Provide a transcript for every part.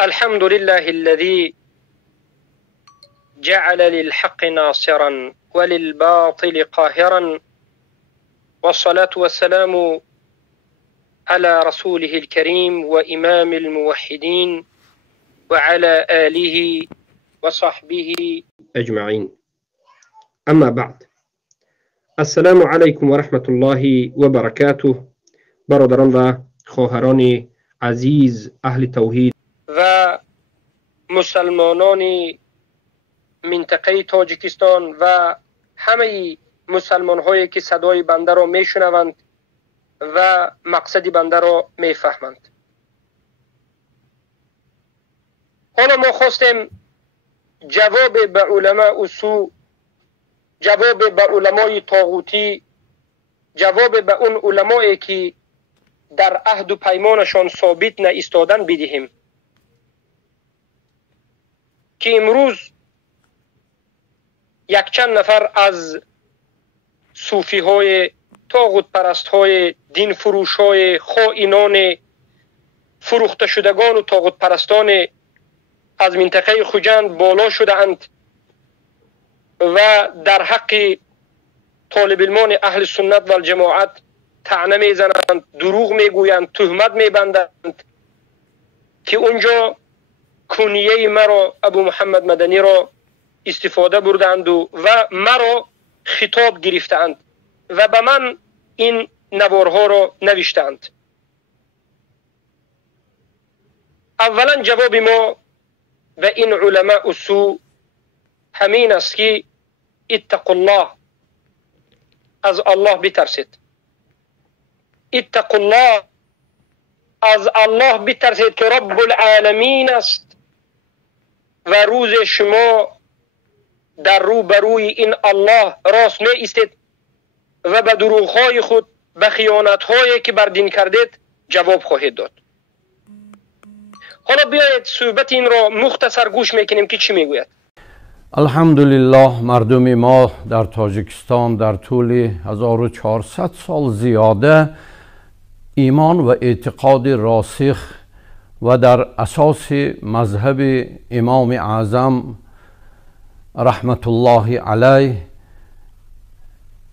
الحمد لله الذي جعل للحق ناصرا وللباطل قاهرا، والصلاة والسلام على رسوله الكريم وإمام الموحدين وعلى آله وصحبه أجمعين. أما بعد، السلام عليكم ورحمة الله وبركاته. برادران و خواهران عزیز اهل توحید و مسلمانان منطقه تاجیکستان و همه مسلمان هایی که صدای بنده را میشنوند و مقصد بنده را میفهمند. حالا ما خواستیم جواب به علماء سو، جواب به علمای طاغوتی، جواب به اون علمایی که در عهد و پیمانشان ثابت نایستادن بدهیم که امروز یک چند نفر از صوفی های طاغوت پرست های دین فروش های خائنان فروخته شدگان و طاغوت پرستان از منطقه خوجند بالا شده اند و در حق طالب علمان اهل سنت و الجماعت طعنه میزنند، دروغ میگویند، تهمت میبندند که اونجا کنیه مرا ابو محمد مدنی را استفاده بردند و مرا خطاب گرفتند و به من این نوارها را نوشتند. اولا جواب ما به این علماء سو همین است که اتقوا الله، از الله بترسید. اتقوا الله، از الله بترسید که رب العالمین است و روز شما در روبروی این الله راست می ایستید و به دروغ‌های خود، به خیانت‌هایی که بر دین کردید جواب خواهید داد. حالا بیایید صحبت این را مختصر گوش میکنیم که چی میگوید. الحمدلله مردم ما در تاجیکستان در طول 1400 سال زیاده ایمان و اعتقاد راسخ و در اساس مذهب امام اعظم رحمت الله علیه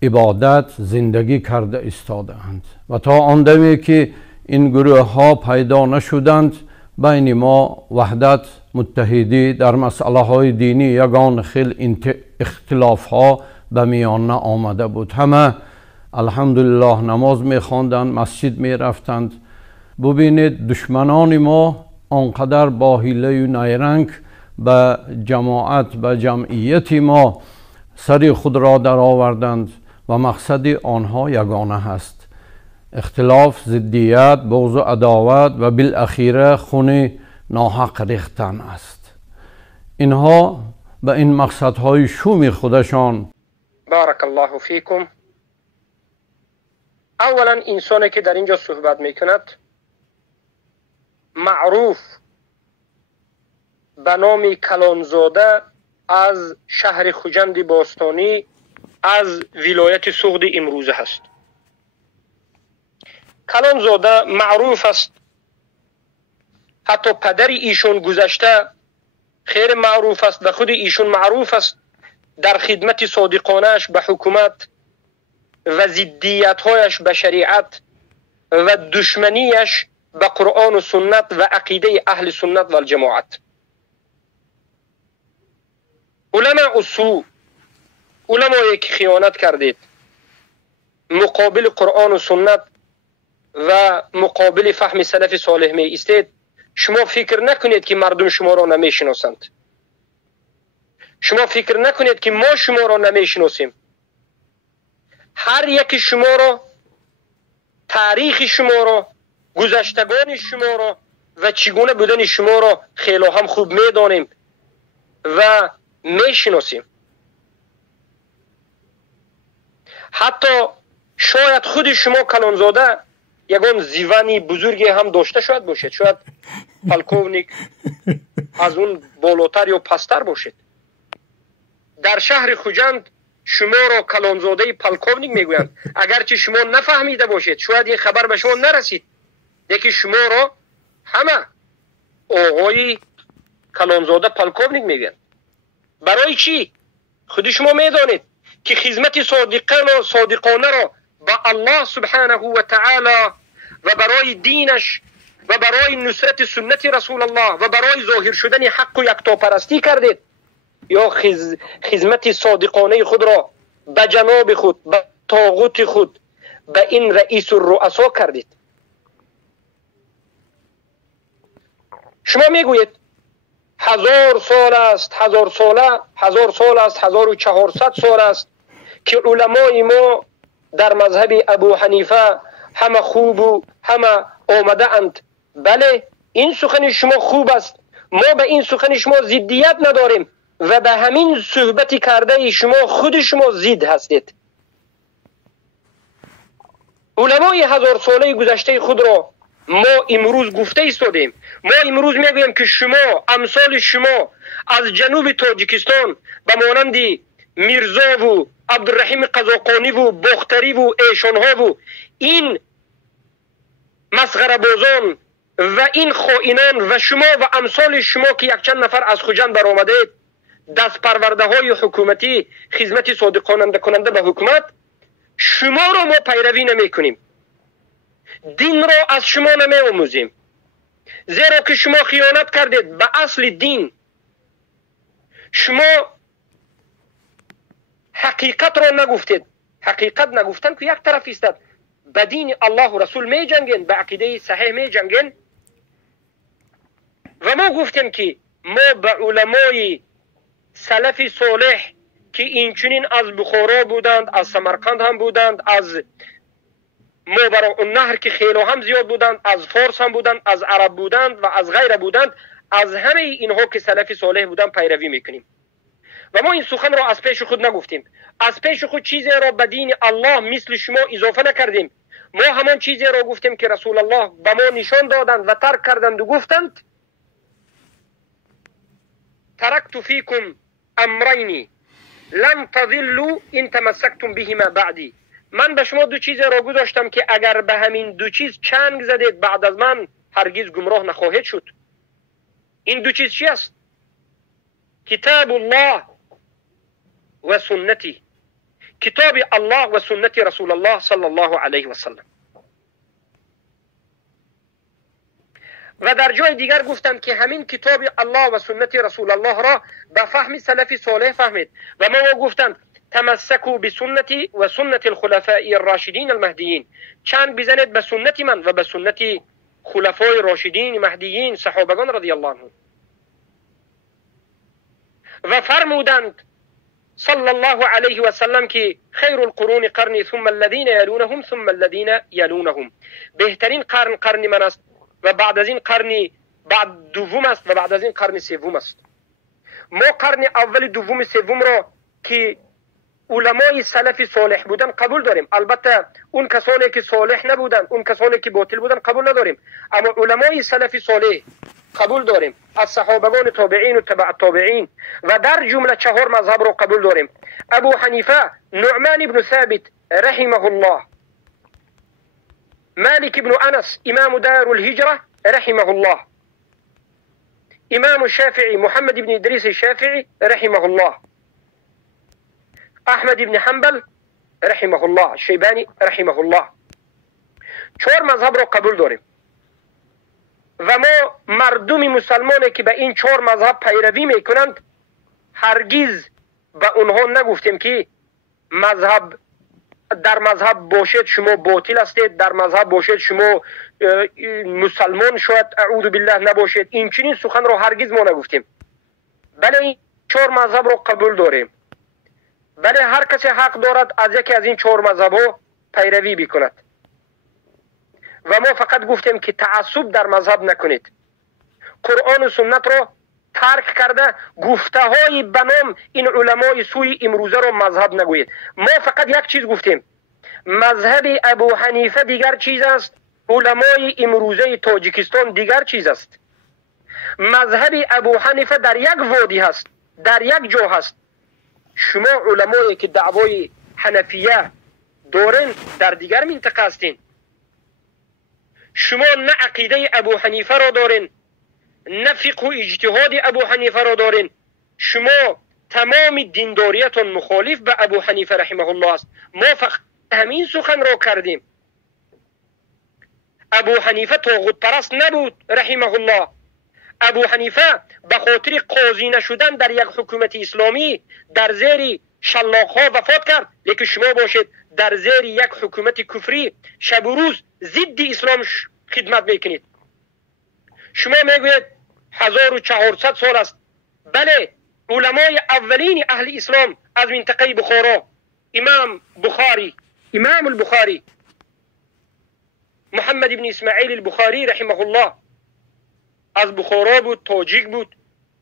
عبادت زندگی کرده ایستادند و تا آن دمی که این گروه ها پیدا نشدند بین ما وحدت متحدی در مسئله های دینی یگان خیل اختلاف ها به میان آمده بود. همه الحمدلله نماز می خواندند، مسجد می رفتند. ببینید دشمنان ما آنقدر با حیله و نیرنگ به جماعت، به جمعیت ما سر خود را در آوردند و مقصد آنها یگانه هست: اختلاف، ضدیت، بغض و عداوت و بالاخره خون ناحق ریختن است. اینها به این مقصدهای شوم خودشان. بارک الله فیکم. اولا انسانی که در اینجا صحبت میکند معروف به نام کلانزاده از شهر خوجند باستانی از ولایت سغد امروزه هست. کلانزاده معروف است، حتی پدر ایشون گذشته خیر معروف است و خود ایشون معروف است در خدمت صادقانهش به حکومت و ضدیت‌هایش به شریعت و دشمنیش به قرآن و سنت و عقیده اهل سنت و الجماعت. علماء اصول، علمایی که خیانت کردید مقابل قرآن و سنت و مقابل فهم سلف صالح می ایستید، شما فکر نکنید که مردم شما را نمیشناسند. شما فکر نکنید که ما شما را نمیشناسیم. هر یک شما را، تاریخ شما را، گذشتگان شما را و چگونه بودن شما را خیلی هم خوب میدانیم و میشناسیم. حتی شاید خود شما کلانزاده یگان زیوانی بزرگی هم داشته شاید باشید، شاید پلکونیک از اون بالاتر یا پستر باشید. در شهر خوجند شما را کلانزاده پلکونیک میگویند، اگرچه شما نفهمیده باشید، شاید این خبر به شما نرسید، یکی شما را همه آقای کلانزاده پلکوونیک میگن. برای چی؟ خود شما میدانید که خدمت صادقانه را با الله سبحانه و تعالی و برای دینش و برای نصرت سنت رسول الله و برای ظاهر شدن حق و یکتاپرستی کردید، یا خدمت صادقانه خود را به جناب خود، به طاغوت خود، به این رئیس الرؤسا کردید؟ شما میگویید 1000 سال است، 1000 سال است، 1400 سال است که علمای ما در مذهب ابو حنیفه همه خوب و همه آمده اند. بله، این سخن شما خوب است، ما به این سخن شما ضدیت نداریم و به همین صحبتی کرده شما خود شما ضد هستید. علمای 1000 ساله گذشته خود را ما امروز گفته ایستادیم. ما امروز میگوییم که شما، امثال شما از جنوب تاجیکستان به مانند میرزا و عبدالرحیم قزاقانی و باختری و ایشانها و این مسخره بازان و این خائنان و شما و امثال شما که یک چند نفر از خوجند برآمده دست پرورده های حکومتی خدمت صادقانه کننده به حکومت، شما را ما پیروی نمی کنیم، دین را از شما نمی آموزیم، زیرا که شما خیانت کردید به اصل دین. شما حقیقت را نگفتید. حقیقت نگفتن که یک طرف است. به دین الله و رسول می جنگین، به عقیده صحیح می جنگین. و ما گفتیم که ما به علمای سلف صالح که اینچنین از بخارا بودند، از سمرقند هم بودند، از ماوراء النهر که خیلی هم زیاد بودند، از فارس هم بودند، از عرب بودند و از غیره بودند، از همه اینها که سلف صالح بودند پیروی میکنیم. و ما این سخن را از پیش خود نگفتیم، از پیش خود چیزی را به دین الله مثل شما اضافه نکردیم. ما همان چیزی را گفتیم که رسول الله به ما نشان دادند و ترک کردند و گفتند ترکت فیکم امرین لن تضلوا ان تمسکتم بهما بعدی. من به شما دو چیز را گذاشتم که اگر به همین دو چیز چنگ زدید بعد از من هرگز گمراه نخواهید شد. این دو چیز چی است؟ کتاب الله و سنتی، کتاب الله و سنت رسول الله صلی الله علیه و سلم. و در جای دیگر گفتند که همین کتاب الله و سنت رسول الله را به فهم سلف صالح فهمید. و ما گفتند تمسکوا بسنتی و سنت الخلفاء الراشدین المهدیین، چند بزنید به سنت من و به سنت خلفای راشدین مهدیین صحابگان رضی الله عنهم. و فرمودند صلی الله علیه و سلم که خیر القرون قرنی ثم الذین یلونهم ثم الذین یلونهم، بهترین قرن قرن من است و بعد از این قرنی بعد دوم است و بعد از این قرن سوم است. ما قرن اول دوم سوم را که علمای سلف صالح بودن قبول داریم. البته اون کسانی که صالح نبودن، اون کسانی که باطل بودن قبول نداریم، اما علمای سلف صالح قبول داریم، از صحابگان تابعین و تبع تابعین، و در جمله 4 مذهب را قبول داریم. ابو حنیفه نعمان بن ثابت رحمه الله، مالک بن انس امام دار الهجره رحمه الله، امام الشافعي محمد بن ادریس الشافعي رحمه الله، احمد بن حنبل رحمه الله، شیبانی رحمه الله. 4 مذهب را قبول داریم و ما مردم مسلمانی که به این 4 مذهب پیروی میکنند هرگز به اونها نگفتیم که مذهب در مذهب باشید شما باطل هستید، در مذهب باشید شما مسلمان شاید اعوذ بالله نباشید. این چنین سخن را هرگز ما نگفتیم. بله این 4 مذهب را قبول داریم. بله هر کسی حق دارد از یکی از این 4 مذهب ها پیروی بکند و ما فقط گفتیم که تعصب در مذهب نکنید. قرآن و سنت را ترک کرده گفته های بنام این علمای سوی امروزه را مذهب نگویید. ما فقط یک چیز گفتیم، مذهب ابو حنیفه دیگر چیز است، علمای امروزه تاجیکستان دیگر چیز است. مذهب ابو حنیفه در یک وادی هست، در یک جا هست. شما علمایی که دعوای حنفیه دارین در دیگر منطقه هستین. شما نه عقیده ابو حنیفه را دارین، نه فقه و اجتهاد ابو حنیفه را دارین. شما تمام دینداریتون مخالف به ابو حنیفه رحمه الله است. ما فقط همین سخن را کردیم. ابو حنیفه طاغوت پرست نبود رحمه الله. ابو حنیفه به خاطر قاضی نشدن در یک حکومت اسلامی در زیر شلاق‌ها وفات کرد. لیکن شما باشید در زیر یک حکومت کفری شب و روز ضد اسلام خدمت میکنید. شما میگوید 1400 سال است. بله، علمای اولین اهل اسلام از منطقه بخارا، امام البخاری محمد بن اسماعیل البخاری رحمه الله از بخارا بود، تاجیک بود.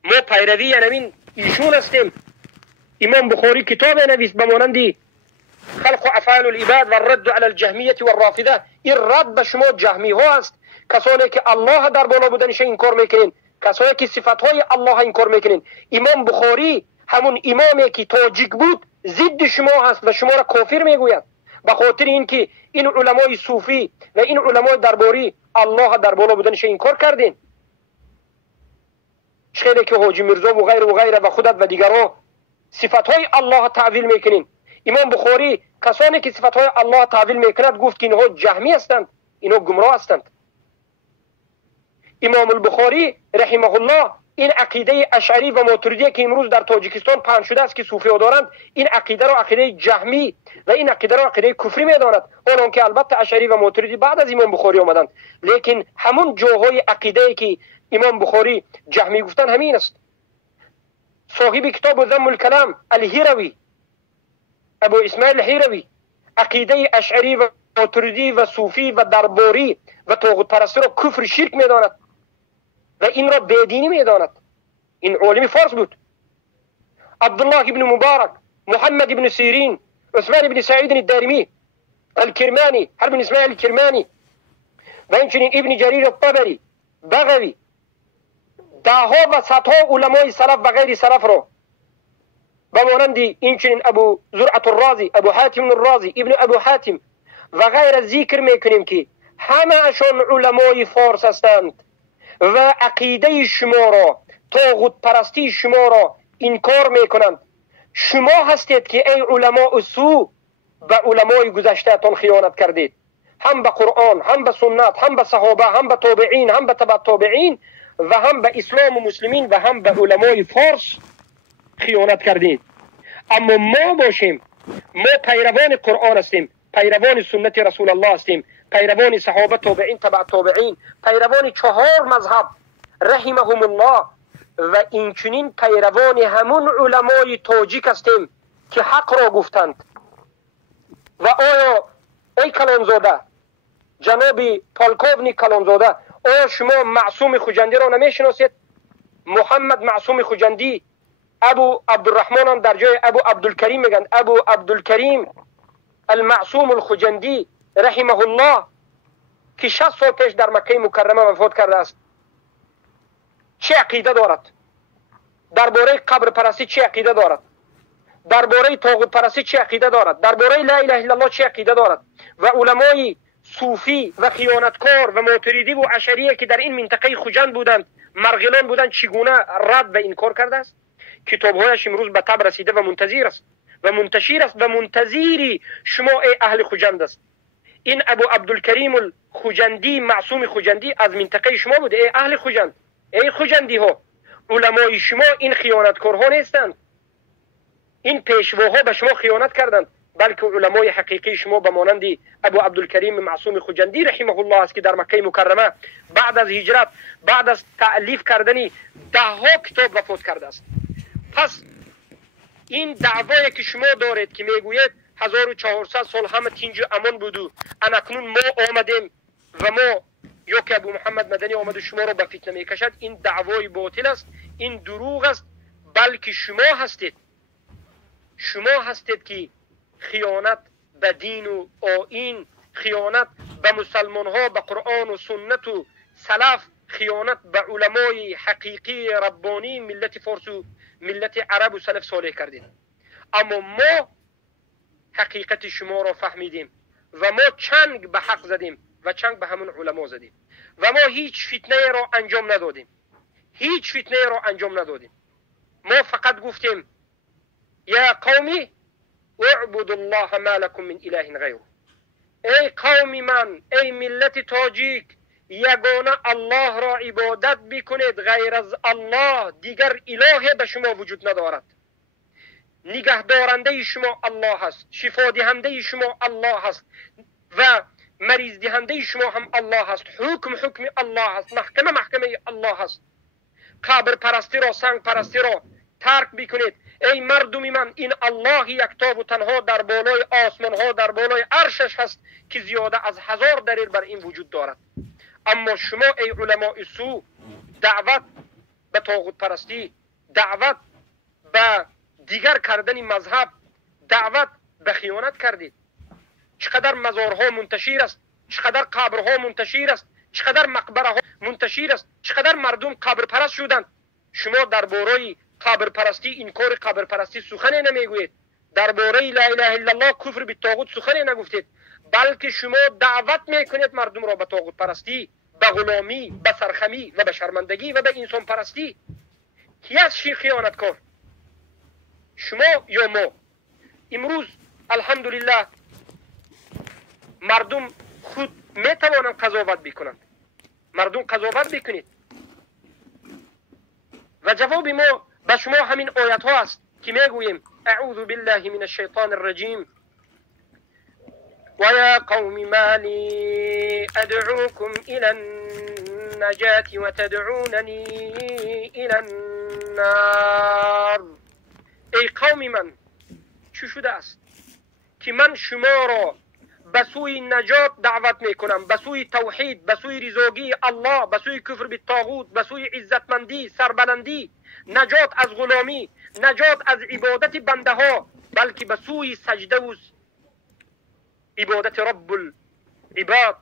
ما پیروی همین ایشون هستیم. امام بخاری کتاب نویس به مانند خلق و افعال العباد و رد علی الجهمیه و الرافضه. این رد به شما جهمی ها است، کسانی که الله در بالا بودنش انکار میکنین، کسانی که صفات های الله انکار میکنین. امام بخاری همون امامی که تاجیک بود ضد شما هست و شما را کافر میگوید به خاطر اینکه این علمای صوفی و این علمای درباری الله در بالا بودنش انکار کردین. خیلی که حاجی میرزا و غیره و خودت و دیگران صفات های الله تعویل میکنین. امام بخاری کسانی که صفات های الله تعویل میکند گفت که اینها جهمی هستند، اینها گمراه هستند. امام البخاری رحمه الله این عقیده اشعری و ماتریدی که امروز در تاجیکستان پهن شده است که صوفی ها دارند، این عقیده را عقیده جهمی و این عقیده را عقیده کفری میداند. اونان که البته اشعری و ماتریدی بعد از امام بخاری آمدند، لیکن همون جاهای عقیده که امام بخاری جهمی گفتن همین است. صاحب کتاب ذم الکلام الهیروی ابو اسماعیل الهیروی عقیده اشعری و ماتریدی و صوفی و درباری و طاغوت پرستی را کفر شرک میداند و این را بدینی میداند. این عالم فارس بود. عبدالله ابن مبارک، محمد ابن سیرین، عثمان ابن سعید الدارمی، الکرمانی، حرب بن اسماعیل الکرمانی و اینچنین ابن جریر الطبری، بغوی، دهها و صدها علمای سلف و غیر سلف را به مانند اینچنین ابو زرعة الرازی، ابو حاتم الرازی، ابن ابو حاتم و غیر ذکر میکنیم که همه اشان علمای فارس هستند و عقیده شما را، طاغوت پرستی شما را انکار میکنند. شما هستید که ای علماء سو به علمای گذشته تان خیانت کردید، هم به قرآن، هم به سنت، هم به صحابه، هم به تابعین، هم به تبع تابعین و هم به اسلام و مسلمین و هم به علمای فارس خیانت کردید. اما ما باشیم، ما پیروان قرآن هستیم، پیروان سنت رسول الله هستیم، پیروان صحابه، تابعین، تبع تابعین، پیروان 4 مذهب رحمهم الله و اینچنین پیروان همون علمای تاجیک هستیم که حق را گفتند. و آیا ای کلانزاده، جناب پالکوونی کلانزاده، آیا شما معصوم خوجندی را نمیشناسید؟ محمد معصوم خوجندی، ابو عبدالرحمن هم در جای ابو عبدالکریم میگن، ابو عبدالکریم المعصوم الخوجندی رحمه الله که 60 سال پیش در مکه مکرمه وفات کرده است. چه عقیده دارد؟ درباره قبر پرستی چه عقیده دارد؟ درباره طاغوت پرستی چه عقیده دارد؟ درباره لا اله الا الله چه عقیده دارد؟ و علمای صوفی و خیانتکار و ماتریدی و اشعریه که در این منطقه خوجند بودند، مرغلان بودند، چگونه رد و انکار کرده است؟ کتابهایش امروز به تب رسیده و منتظر است و منتشر است و منتظری شما ای اهل خوجند است. این ابو عبدالکریم الخوجندی، معصوم خوجندی، از منطقه شما بوده. ای اهل خوجند، ای خوجندی ها، علمای شما این خیانتکارها نیستند، این پیشواها به شما خیانت کردند، بلکه علمای حقیقی شما به مانند ابو عبدالکریم معصوم خوجندی رحمه الله است که در مکه مکرمه بعد از هجرت، بعد از تألیف کردن 10 کتاب وفات کرده است. پس این دعوایی که شما دارید که میگوید 1400 سال همه تینج امان بودو، انکنون ما آمدیم و ما یا که ابو محمد مدنی آمد شما را به فتنه میکشد، این دعوای باطل است، این دروغ است. بلکه شما هستید که خیانت به دین و آیین، خیانت به مسلمان ها، به قرآن و سنت و سلف، خیانت به علمای حقیقی ربانی ملت فارس و ملت عرب و سلف صالح کردید. اما ما حقیقت شما را فهمیدیم و ما چنگ به حق زدیم و چنگ به همون علما زدیم و ما هیچ فتنه را انجام ندادیم، هیچ فتنه را انجام ندادیم. ما فقط گفتیم یا قومی اعبدوا الله ما لكم من اله غیره. ای قوم من، ای ملت تاجیک، یگانه الله را عبادت بکنید، غیر از الله دیگر اله به شما وجود ندارد. نگهدارنده شما الله هست، شفا دهنده شما الله هست و مریض دهنده شما هم الله هست. حکم الله هست، محکمه الله هست. قبر پرستی را، سنگ پرستی را ترک بکنید. ای مردم من، این الله یکتا و تنها در بالای آسمان ها، در بالای عرشش هست که زیاده از 1000 دلیل بر این وجود دارد. اما شما ای علماء سو، دعوت به طاغوت پرستی، دعوت به دیگر کردن مذهب، دعوت به خیانت کردید. چقدر مزارها منتشر است، چقدر قبرها منتشر است، چقدر مقبره ها منتشر است، چقدر مردم قبر پرست شدند. شما درباره قبر پرستی، این کار قبر پرستی سخنی نمیگویید. درباره لا اله الا الله، کفر به طاغوت سخنی نگفتید، بلکه شما دعوت میکنید مردم را به طاغوت پرستی، به غلامی، به سرخمی و به شرمندگی و به انسان پرستی. کی از شی خیانتکار؟ شما یا ما؟ امروز الحمدلله مردم خود میتوانند قضاوت بکنند. مردم قضاوت بکنید. و جواب ما به شما همین آیت ها است که میگوییم اعوذ بالله من الشیطان الرجیم و یا قوم ما لی ادعوکم الى النجاة و تدعوننی الى النار. ای قوم من، چه شده است که من شما را به سوی نجات دعوت میکنم، به سوی توحید، به سوی رضاگی الله، به سوی کفر بالطاغوت، به سوی عزتمندی، سربلندی، نجات از غلامی، نجات از عبادت بنده ها، بلکه به سوی سجده و عبادت رب العباد،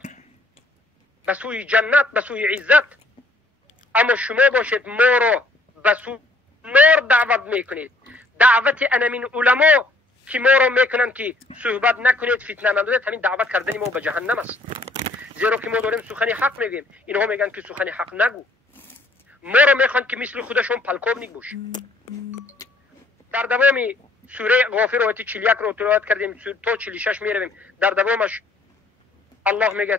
به سوی جنت، به سوی عزت. اما شما باشید ما را به سوی نار دعوت میکنید. دعوت انمین علما که ما را میکنن که صحبت نکنید، فتنه ندارید، همین دعوت کردن ما به جهنم است. زیرا که ما داریم سخن حق میگیم، اینها میگن که سخن حق نگو. ما را میخوان که مثل خودشون پلکوبنیک باشیم. در دوام سوره غافر آیت 41 را تلاوت کردیم تا 46 میرویم. در دوامش الله میگه،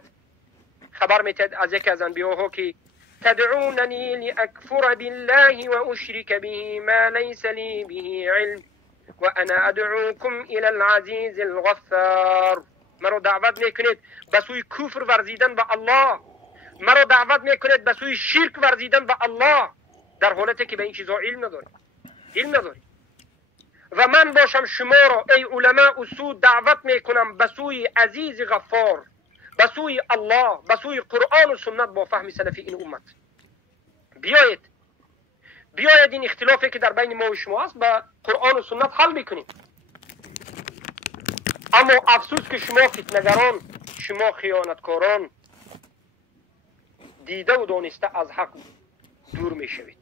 خبر میتد از یکی از انبیاها که تدعوننی لاکفر بالله و اشرک به ما لیس لی به علم و انا ادعوکم الى العزیز الغفار. مرا دعوت میکنید به سوی کفر ورزیدن به الله، مرا دعوت میکنید به سوی شرک ورزیدن به الله، در حالتی که به این چیزها علم نداری. و من باشم شما را ای علماء اصول دعوت میکنم به سوی عزیز غفار، به سوی الله، به سوی قرآن و سنت با فهم سلفی این امت. بیایید این اختلافی که در بین ما و شما است با قرآن و سنت حل بکنیم. اما افسوس که شما فتنگران، شما خیانتکاران دیده و دانسته از حق دور می شوید.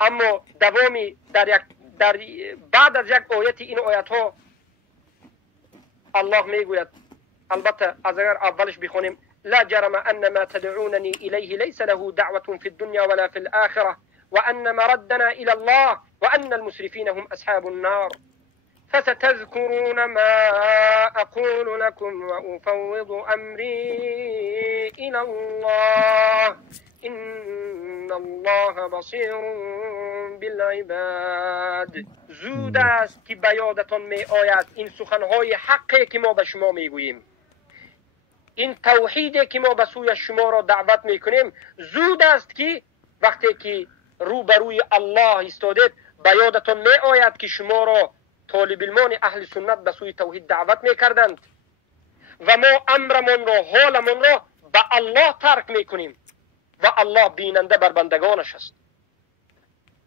اما دوامی بعد از یک آیت این آیت ها الله می گوید، البته از اگر اولش بخونیم لا جرم ان ما تدعونني الیه لیس له دعوة في الدنيا ولا في الآخرة وان مردنا الى الله وان المسرفين هم اصحاب النار فستذكرون ما اقول لكم وافوض امری الى الله ان الله بصیر بالعباد. زود است که به یادتان می آید این سخنهای حقی که ما به شما میگوییم، این توحیدی که ما به سوی شما را دعوت میکنیم، زود است که وقتی که روبروی الله ایستادید به یادتان می آید که شما را طالب علمان اهل سنت به سوی توحید دعوت میکردند و ما امرمون را، حالمون را به الله ترک میکنیم و الله بیننده بر بندگانش است.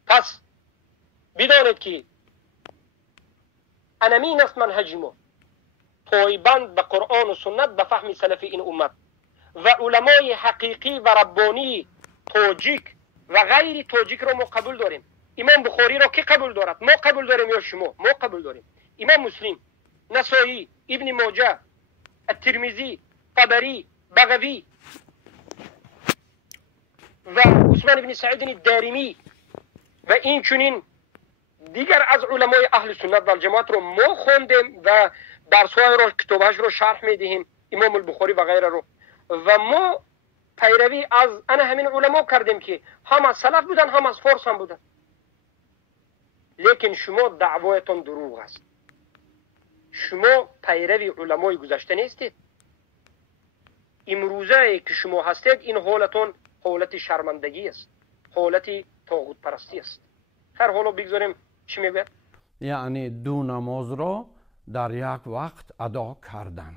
پس بدانید که انمین است منهج ما، پایبند به قرآن و سنت به فهم سلف این امت و علمای حقیقی و ربانی تاجیک و غیر تاجیک را ما قبول داریم. امام بخاری را کی قبول دارد؟ ما قبول داریم یا شما؟ ما قبول داریم. امام مسلم، نسائی، ابن ماجه، الترمذی، طبری، بغوی و عثمان بن سعید الدارمی و این چنین دیگر از علمای اهل سنت و الجماعت رو ما خوندیم و درس‌های رو کتابش رو شرح میدهیم، امام البخاری و غیره رو، و ما پیروی از همین علما کردیم که هم از سلف بودن هم از فارس هم بودن. لیکن شما دعوایتون دروغ است. شما پیروی علمای گذشته نیستید. امروزه که شما هستید این حالتون حالت شرمندگی است، حالت طاغوت پرستی است. هر حالا بگذاریم چی میگه؟ یعنی دو نماز را در یک وقت ادا کردن.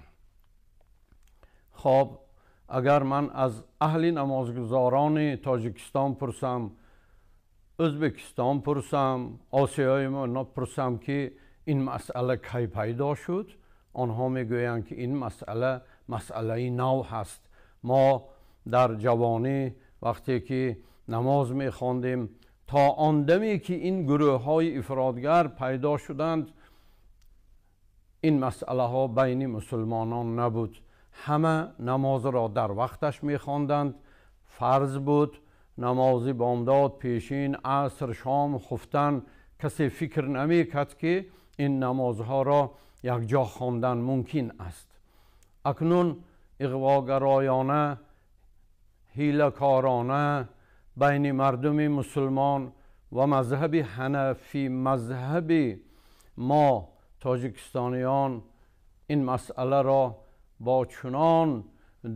خب اگر من از اهل نمازگزاران تاجیکستان پرسم، ازبکستان پرسم، آسیای ما پرسم که این مسئله کی پیدا شد، آنها میگویند که این مسئله نو هست. ما در جوانی وقتی که نماز میخواندیم تا آن دمی که این گروه های افرادگر پیدا شدند این مسئله ها بین مسلمانان نبود. همه نماز را در وقتش میخواندند. فرض بود. نمازی بامداد، پیشین، عصر، شام، خفتن. کسی فکر نمیکرد که این نمازها را یک جا خواندن ممکن است. اکنون اغواگرایانه، حیله‌کارانه بین مردم مسلمان و مذهب حنفی، مذهب ما تاجیکستانیان، این مسئله را با چنان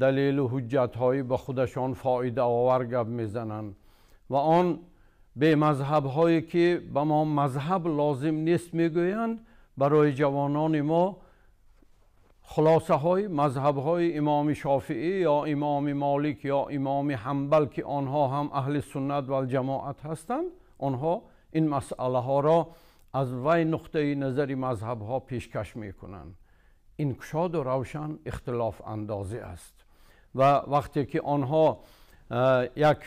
دلیل و حجت‌هایی به خودشان فایده آور گپ میزنند و آن به مذهب‌هایی که به ما مذهب لازم نیست میگویند برای جوانان ما خلاصه های مذهب های امام شافعی یا امام مالک یا امام حنبل که آنها هم اهل سنت و الجماعت هستند، آنها این مسئله ها را از وی نقطه نظر مذهب ها پیشکش میکنند. این گشاد و روشن اختلاف اندازی است و وقتی که آنها یک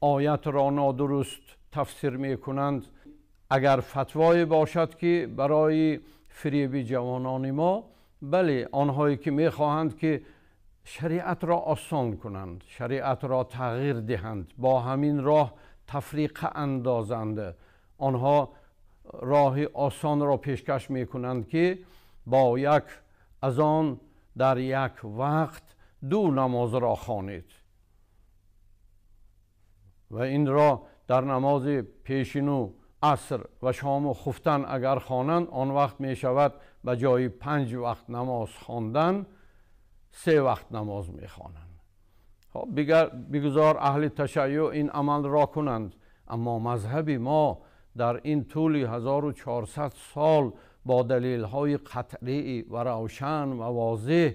آیت را نادرست تفسیر میکنند، اگر فتوای باشد که برای فریب جوانان ما، بله، آنهایی که میخواهند که شریعت را آسان کنند، شریعت را تغییر دهند، با همین راه تفریق اندازند، آنها راه آسان را پیشکش میکنند که با یک اذان در یک وقت دو نماز را خوانید و این را در نماز پیشینو، عصر و شام و خفتن اگر خوانند، آن وقت می شود به جای 5 وقت نماز خواندن 3 وقت نماز می خوانند. خب بگذار اهل تشیع این عمل را کنند، اما مذهب ما در این طول 1400 سال با دلیل های قطعی و روشن و واضح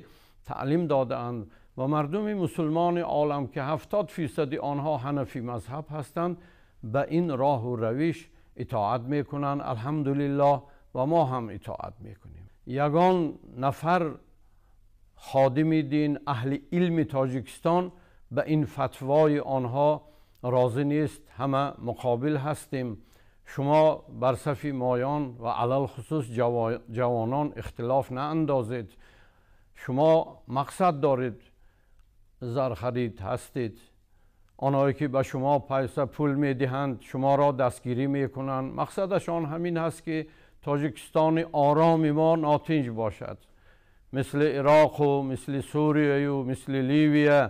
تعلیم دادند و مردم مسلمان عالم که 70% آنها حنفی مذهب هستند به این راه و روش اطاعت میکنند. الحمدلله و ما هم اطاعت میکنیم. یگان نفر خادم دین اهل علم تاجیکستان به این فتوای آنها راضی نیست. همه مقابل هستیم. شما بر صف مایان و علل خصوص جوانان اختلاف نه اندازید. شما مقصد دارید، زر خرید هستید، آنهایی که به شما پیسه پول میدهند شما را دستگیری میکنند، مقصدشان همین هست که تاجیکستان آرام ما ناتنج باشد، مثل عراق و مثل سوریه و مثل لیبیه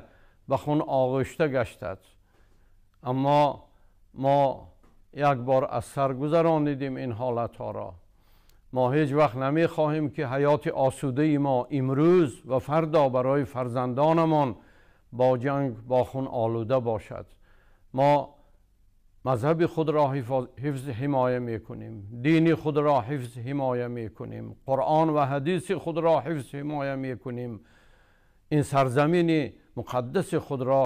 به خون آغشته گشتد. اما ما یک بار از سر گذرانیدیم این حالت ها را. ما هیچ وقت نمی خواهیم که حیات آسوده ما امروز و فردا برای فرزندانمان با جنگ با خون آلوده باشد. ما مذهب خود را حفظ حمایه می کنیم، دین خود را حفظ حمایه می کنیم، قرآن و حدیث خود را حفظ حمایه می کنیم، این سرزمین مقدس خود را.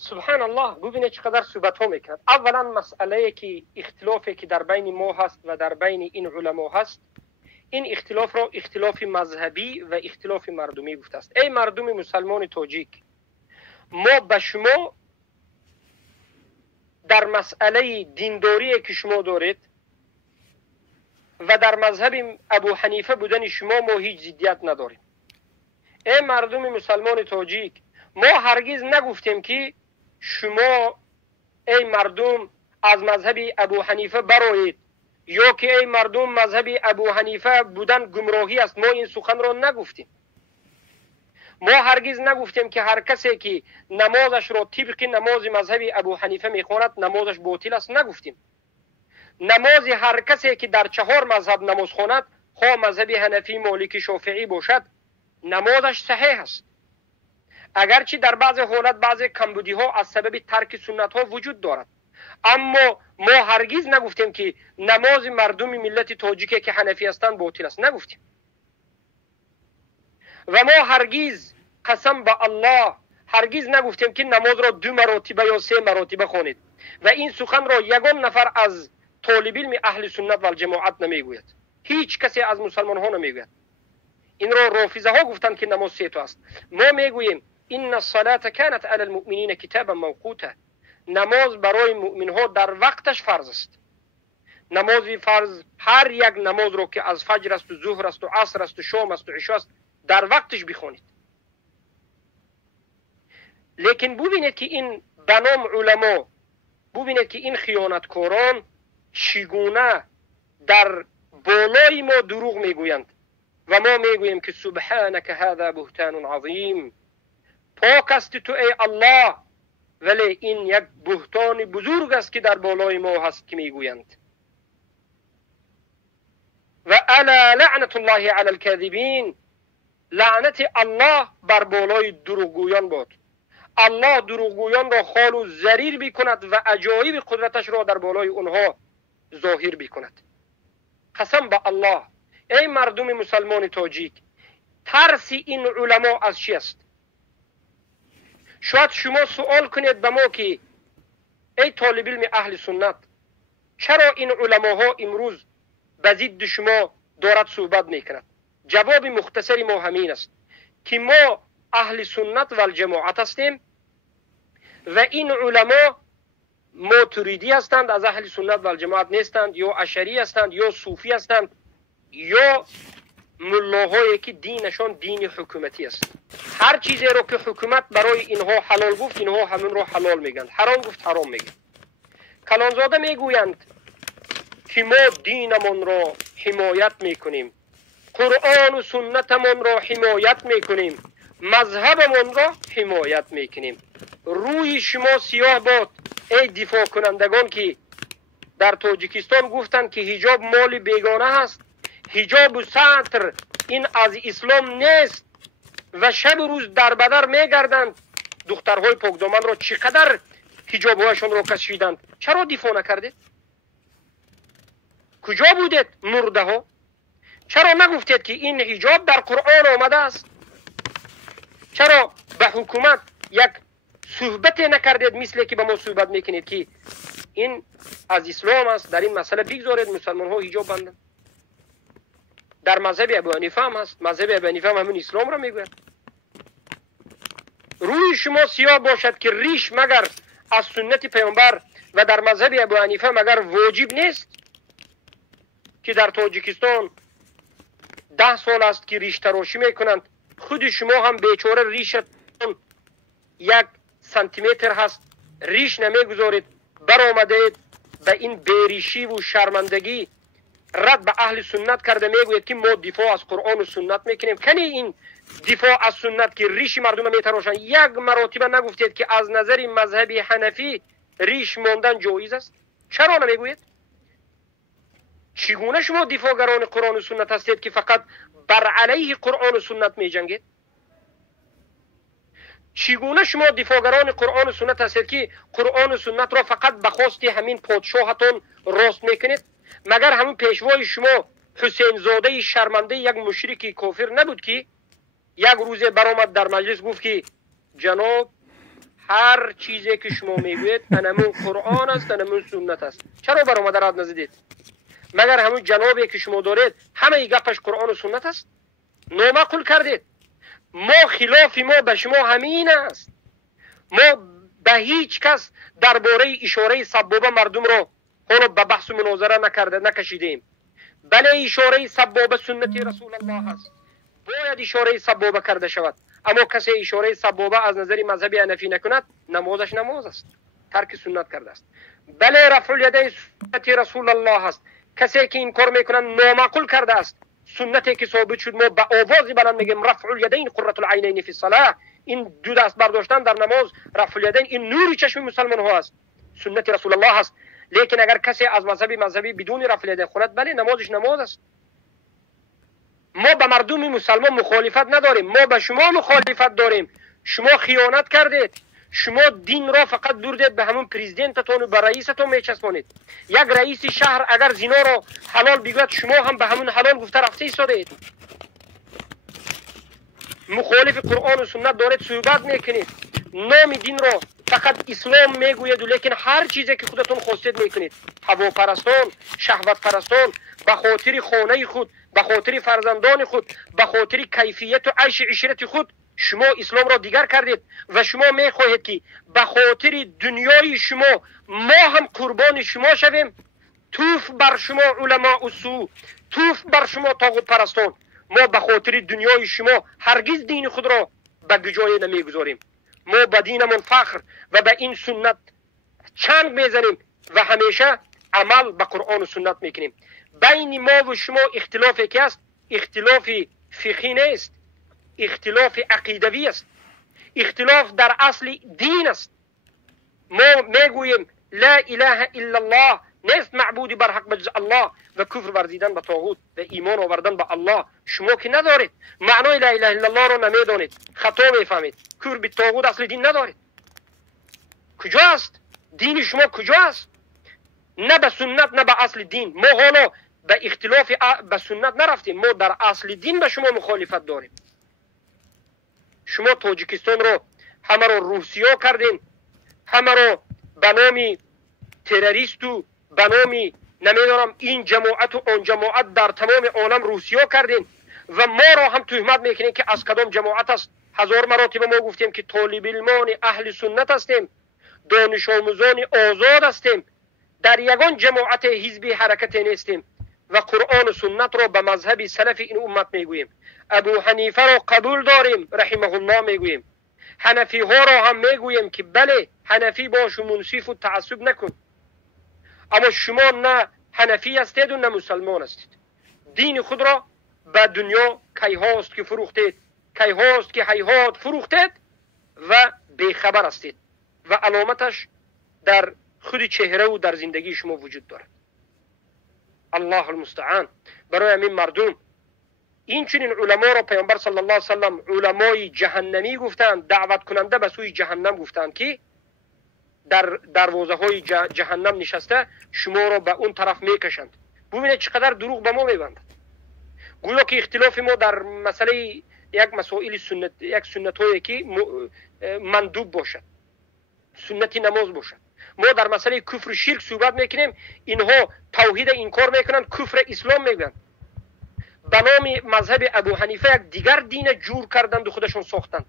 سبحان الله، ببینید چقدر صحبت ها میکرد. اولا مسئله که اختلافی که در بین ما هست و در بین این علما هست، این اختلاف را اختلاف مذهبی و اختلاف مردمی گفته است. ای مردم مسلمان تاجیک، ما به شما در مسئله دینداری که شما دارید و در مذهب ابو حنیفه بودن شما ما هیچ ضدیت نداریم. ای مردم مسلمان تاجیک، ما هرگز نگفتیم که شما ای مردم از مذهب ابو حنیفه برآیید، یا که ای مردم مذهب ابو حنیفه بودن گمراهی است. ما این سخن را نگفتیم. ما هرگز نگفتیم که هر کسی که نمازش را طبق نماز مذهب ابو حنیفه میخواند نمازش باطل است. نگفتیم. نماز هر کسی که در 4 مذهب نماز خواند، خواه مذهب حنفی، مالکی، شافعی باشد، نمازش صحیح است. اگرچه در بعض حالت بعض کمبودی ها از سبب ترک سنت ها وجود دارد، اما ما هرگز نگفتیم که نماز مردم ملت تاجیک که حنفی هستند باطل است. نگفتیم. و ما هرگز، قسم به الله، هرگز نگفتیم که نماز را 2 مراتبه یا 3 مراتبه خوانید. و این سخن را یگان نفر از طالب علم اهل سنت و الجماعت نمیگوید. هیچ کسی از مسلمان ها نمیگوید. این را رافضه ها گفتند که نماز 3 تا است. ما میگوییم ان الصلاه كانت على المؤمنین کتابا موقوتا. نماز برای مؤمن ها در وقتش فرض است. نماز فرض، هر یک نماز رو که از فجر است و ظهر است و عصر است و شام است و عشا است، در وقتش بخونید. لیکن ببینید که این بنام علما، ببینید که این خیانتکاران چگونه در بالای ما دروغ میگویند و ما میگوییم که سبحانك هذا بهتان عظیم. پاک است تو ای الله، ولی این یک بهتان بزرگ است که در بالای ما هست که میگویند. و الا لعنت الله علی الكاذبین. لعنت الله بر بالای دروغگویان باد. الله دروغگویان را خال و ضریر بکند و عجایب قدرتش را در بالای اونها ظاهر بکند. قسم به الله، ای مردم مسلمان تاجیک، ترس این علما از چی است؟ شاید شما سوال کنید به ما که ای طالب علم اهل سنت، چرا این علماها امروز به ضد شما دارد صحبت میکند؟ جواب مختصری ما همین است که ما اهل سنت و الجماعت هستیم و این علما ماتریدی هستند، از اهل سنت و الجماعت نیستند، یا اشعری هستند، یا صوفی هستند، یا ملاهایی که دینشان دین حکومتی است. هر چیزی رو که حکومت برای اینها حلال گفت، اینها همون رو حلال میگن، حرام گفت حرام میگن. کلانزاده میگویند که ما دینمون را حمایت میکنیم، قرآن و سنتمون را حمایت میکنیم، مذهبمون را حمایت میکنیم. روی شما سیاه باد ای دفاع کنندگان که در تاجیکستان گفتند که حجاب مال بیگانه هست، حجاب و سطر این از اسلام نیست و شب و روز در بدر میگردند. دخترهای پاکدامن را چقدر حجابهایشان را کشیدند. چرا دفاع نکردید؟ کجا بودید مرده ها؟ چرا نگفتید که این حجاب در قرآن آمده است؟ چرا به حکومت یک صحبت نکردید مثل که به ما صحبت میکنید که این از اسلام است، در این مسئله بگذارید مسلمان ها حجاب بندن؟ در مذهب ابو حنیفه هم هست. مذهب ابو حنیفه هم همون اسلام را میگوید. روی شما سیاه باشد که ریش مگر از سنت پیامبر و در مذهب ابو حنیفه مگر واجب نیست که در تاجیکستان 10 سال است که ریش تراشی میکنند. خود شما هم بیچاره ریشتون 1 سانتیمتر هست، ریش نمیگذارید. برآمدید به این بیریشی و شرمندگی رد به اهل سنت کرده میگوید که ما دفاع از قرآن و سنت میکنیم. کنی این دفاع از سنت که ریش مردم میتراشن، 1 مرتبه نگفتید که از نظر مذهب حنفی ریش ماندن جایز است؟ چرا نمیگوید؟ چگونه شما دفاعگران قرآن و سنت هستید که فقط بر علیه قرآن و سنت می جنگید؟ چگونه شما دفاعگران قرآن و سنت هستید که قرآن و سنت را فقط به خواست همین پادشاهتون راست میکنید؟ مگر همون پیشوای شما حسین زاده شرمنده یک مشرک کافر نبود که یک روز برآمد در مجلس گفت که جناب هر چیزی که شما میگوید انمون قرآن است، انمون سنت است؟ چرا برآمد رد نزدید؟ مگر همون جنابی که شما دارید همه گپش قرآن و سنت است؟ نامعقول کردید. ما خلاف ما به شما همین است. ما به هیچ کس درباره اشاره سبابه مردم را حالا به بحث و مناظره نکشیدیم. بله اشاره سبابه سنت رسول الله است، باید اشاره سبابه کرده شود. اما کسی اشاره سبابه از نظر مذهب حنفی نکند، نمازش نماز است. ترک سنت کرده است. بله رفع الیدین سنت رسول الله است. کسی که این کار میکنن نامعقول کرده است. سنتی که ثابت شد ما با آواز بلند میگیم رفع الیدین قرة العینین فی الصلاة، این دو دست برداشتن در نماز، رفع الیدین این نور چشم مسلمان ها است، سنت رسول الله است. لیکن اگر کسی از مذهبی بدون رفع الیدین خورد، بله نمازش نماز است. ما به مردم مسلمان مخالفت نداریم، ما به شما مخالفت داریم. شما خیانت کردید، شما دین را فقط بردید به همون پرزیدنتتون و به رئیستون میچسبانید. یک رئیس شهر اگر زنا را حلال بگوید، شما هم به همون حلال گفته رفته ایستادید. مخالف قرآن و سنت دارید صحبت میکنید، نام دین را فقط اسلام میگوید، لیکن هر چیزی که خودتون خواستید میکنید. هواپرستان، شهوت پرستان، به خاطر خانه خود، به خاطر فرزندان خود، به خاطر کیفیت و عیش عشرت خود شما اسلام را دیگر کردید و شما میخواهید که به خاطر دنیای شما ما هم قربان شما شویم. توف بر شما علماء السوء، توف بر شما طاغوت پرستان. ما به خاطر دنیای شما هرگز دین خود را به گجای نمیگذاریم. ما به دینمون فخر و به این سنت چنگ میزنیم و همیشه عمل به قرآن و سنت میکنیم. بین ما و شما اختلافی که است، اختلاف فقهی نیست، اختلاف عقیدوی است، اختلاف در اصل دین است. ما میگوییم لا اله الا الله، نیست معبودی بر حق بجز الله، و کفر ورزیدن به طاغوت و ایمان آوردن به الله. شما که ندارید، معنای لا اله الا الله را نمیدانید، خطا میفهمید. کفر به طاغوت اصل دین ندارید. کجا است دین شما؟ کجا است؟ نه به سنت نه به اصل دین. ما حالا به اختلاف به سنت نرفتیم، ما در اصل دین به شما مخالفت داریم. شما تاجیکستان رو همه رو روسیا کردین، همه رو به نام تروریست و به نام نمیدونم این جماعت و آن جماعت در تمام عالم روسیا کردین و ما را هم تهمت میکنین که از کدام جماعت است. هزار مراتب ما گفتیم که طالب علمان اهل سنت هستیم، دانش آموزان آزاد هستیم، در یگان جماعت حزبی حرکت نیستیم و قرآن و سنت را به مذهب سلف این امت میگوییم. ابو حنیفه را قبول داریم رحمه الله میگوییم، حنفی ها را هم میگوییم که بله حنفی باش و منصف و تعصب نکن. اما شما نه حنفی هستید و نه مسلمان هستید. دین خود را به دنیا کی هاست که فروختید، کی هاست که هیهات فروختید و بیخبر هستید و علامتش در خود چهره و در زندگی شما وجود دارد. الله المستعان. برای همین مردم این چنین علما را پیامبر صلی الله علیه وسلم علمای جهنمی گفتند، دعوت کننده به سوی جهنم گفتند که در دروازه های جهنم نشسته شما را به اون طرف میکشند. ببینید چقدر دروغ به ما میبندند. گویا که اختلاف ما در مسئله یک مسائل سنت، یک سنت هایی که مندوب باشد، سنتی نماز باشد. ما در مسئله کفر شرک صحبت میکنیم، اینها توحید انکار میکنند، کفر اسلام میگن. به نام مذهب ابو حنیفه یک دیگر دین جور کردند و خودشون ساختند.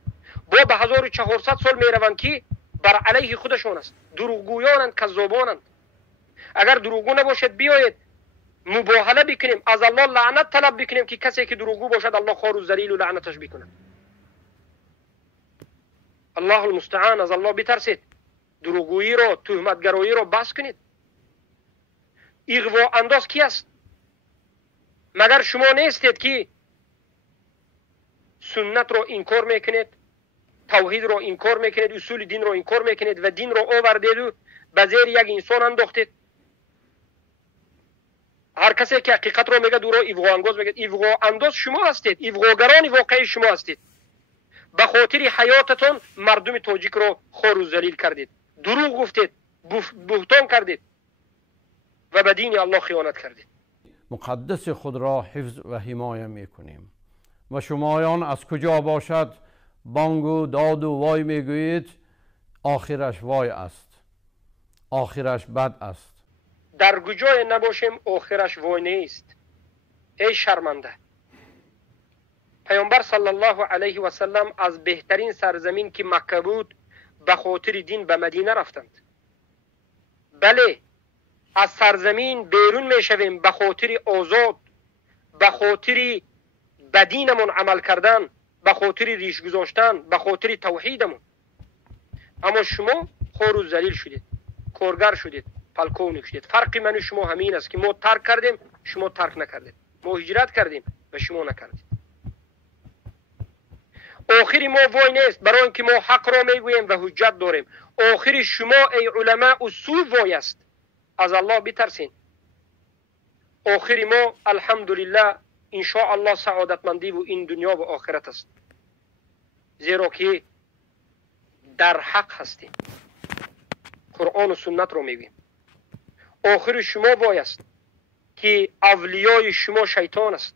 با به 1400 سال میروند که بر علیه خودشون است. دروغگویانند، کذابانند. اگر دروغگو نباشد بیایید مباهله بکنیم، از الله لعنت طلب بکنیم که کسی که دروغگو باشد الله خوار و ذلیل و لعنتش بکنه. الله المستعان. از الله بترسید، دروغگویی را، تهمتگرایی را بس کنید. اغوا انداز کی است؟ مگر شما نیستید که سنت را انکار میکنید، توحید را انکار میکنید، اصول دین را انکار میکنید و دین را آوردید و به زیر یک انسان انداختید؟ هر کسی که حقیقت را میگه دورا اغوا انداز میگه. اغوا انداز شما هستید، اغواگران واقعی شما هستید. به خاطر حیاتتون مردم تاجیک را خوار و ذلیل کردید، دروغ گفتید، بهتان کردید و به دین الله خیانت کردید. مقدس خود را حفظ و حمایه میکنیم و شمایان از کجا باشد بانگ و داد و وای میگویید، آخرش وای است، آخرش بد است. در کجای نباشیم آخرش وای نیست. ای شرمنده. پیامبر صلی الله علیه و سلم از بهترین سرزمین که مکه بود به خاطر دین به مدینه رفتند. بله از سرزمین بیرون میشویم به خاطر آزاد، به خاطر به دینمون عمل کردن، به خاطر ریش گذاشتن، به خاطر توحیدمون. اما شما خوار و ذلیل شدید. کارگر شدید، پلکونیک شدید. فرق من و شما همین است که ما ترک کردیم، شما ترک نکردید. ما هجرت کردیم و شما نکردید. آخری ما وای نیست، برای اینکه ما حق را میگوییم و حجت داریم. آخری شما ای علماء اصول وای است. از الله بترسین. آخری ما الحمدلله ان شاء الله سعادتمندی و این دنیا و آخرت است. زیرا که در حق هستیم. قرآن و سنت رو میگیم. آخر شما وای است که اولیای شما شیطان است.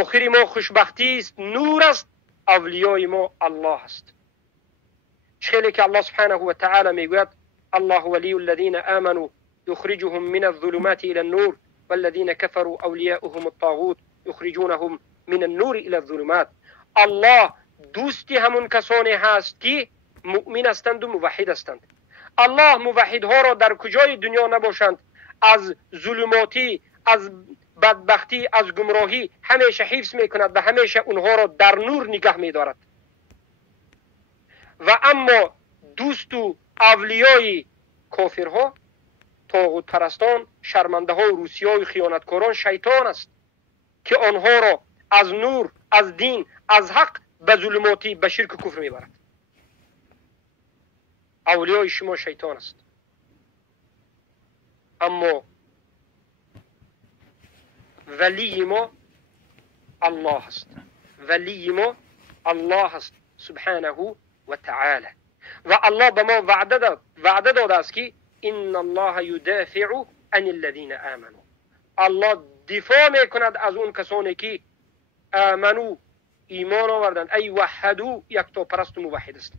آخر ما خوشبختی است، نور است. اولیای ما الله است. خیلی که الله سبحانه و تعالی میگوید الله ولی الذین آمنوا یخرجهم من الظلمات الى النور والذین كفروا اولیاؤهم الطاغوت یخرجونهم من النور الى الظلمات. الله دوستی همون کسانی هست که مؤمن هستند و موحد هستند. الله موحدها را در کجای دنیا نباشند از ظلماتی، از بدبختی، از گمراهی همیشه حفظ میکند و همیشه اونها را در نور نگه میدارد. و اما دوست و اولیای کافرها، طاغوت پرستان، شرمنده ها و روسی های خیانتکاران شیطان است که آنها را از نور، از دین، از حق به ظلماتی، به شرک و کفر میبرد. اولیای شما شیطان است. اما ولی ما الله است. ولی ما الله است سبحانه و تعالی. و الله به ما وعده داده است که ان الله یدافع عن الذین آمنوا. الله دفاع میکند از اون کسانی که آمنو، ایمان آوردند، ای وحدو، یکتا پرست و موحد است.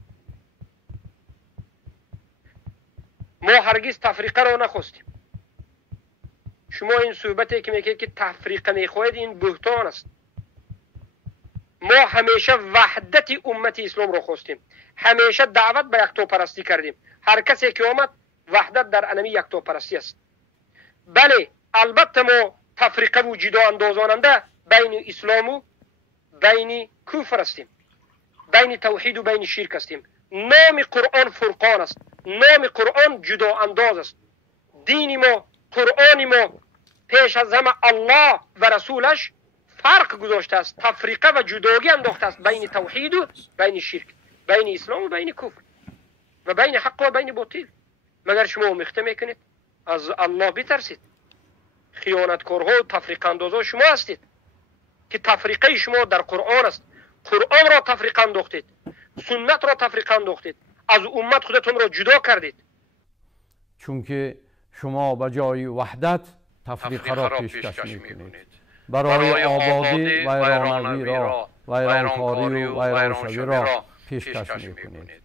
ما هرگز تفریقه را نخواستیم. شما این صحبتی که میگید که تفریقه میخواهید این بهتان است. ما همیشه وحدت امت اسلام را خواستیم. همیشه دعوت به یکتا پرستی کردیم. هر کسی که آمد وحدت در انمی یکتا پرستی است. بله البته ما تفریقه و جدا اندازاننده بین اسلام و بین کفر هستیم. بین توحید و بین شرک هستیم. نام قرآن فرقان است. نام قرآن جدا انداز است. دین ما، قرآن ما پیش از همه الله و رسولش فرق گذاشته است. تفریقه و جداگی انداخته است بین توحید و بین شرک، بین اسلام و بین کفر و بین حق و بین باطل. مگر شما مخته میکنید؟ از الله بترسید. خیانتکارها و تفریق اندازها شما هستید که تفریقه شما در قرآن است. قرآن را تفریق انداختید، سنت را تفریق انداختید، از امت خودتون را جدا کردید. چون که شما به جای وحدت تفریقه را پیشکش میکنید. برای آبادی ویرانوی را، ویرانکاری و ویرانشوی را پیشکش میکنید.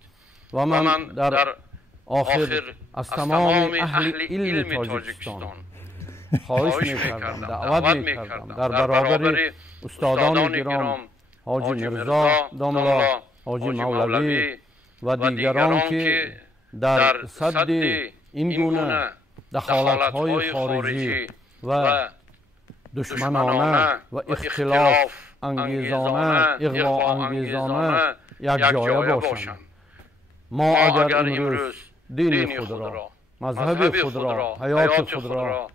و من در آخر از تمام اهل علم تاجیکستان خواهش میکردم، دعوت میکردم در برابر استادان گرام حاجی مرزا داملا، حاجی مولوی و دیگران که در صد این گونه دخالت‌های خارجی و دشمنانه و اختلاف انگیزانه، اغوا انگیزانه یک جایه باشند. ما اگر امروز دین خود را، مذهب خود را، حیات خود را،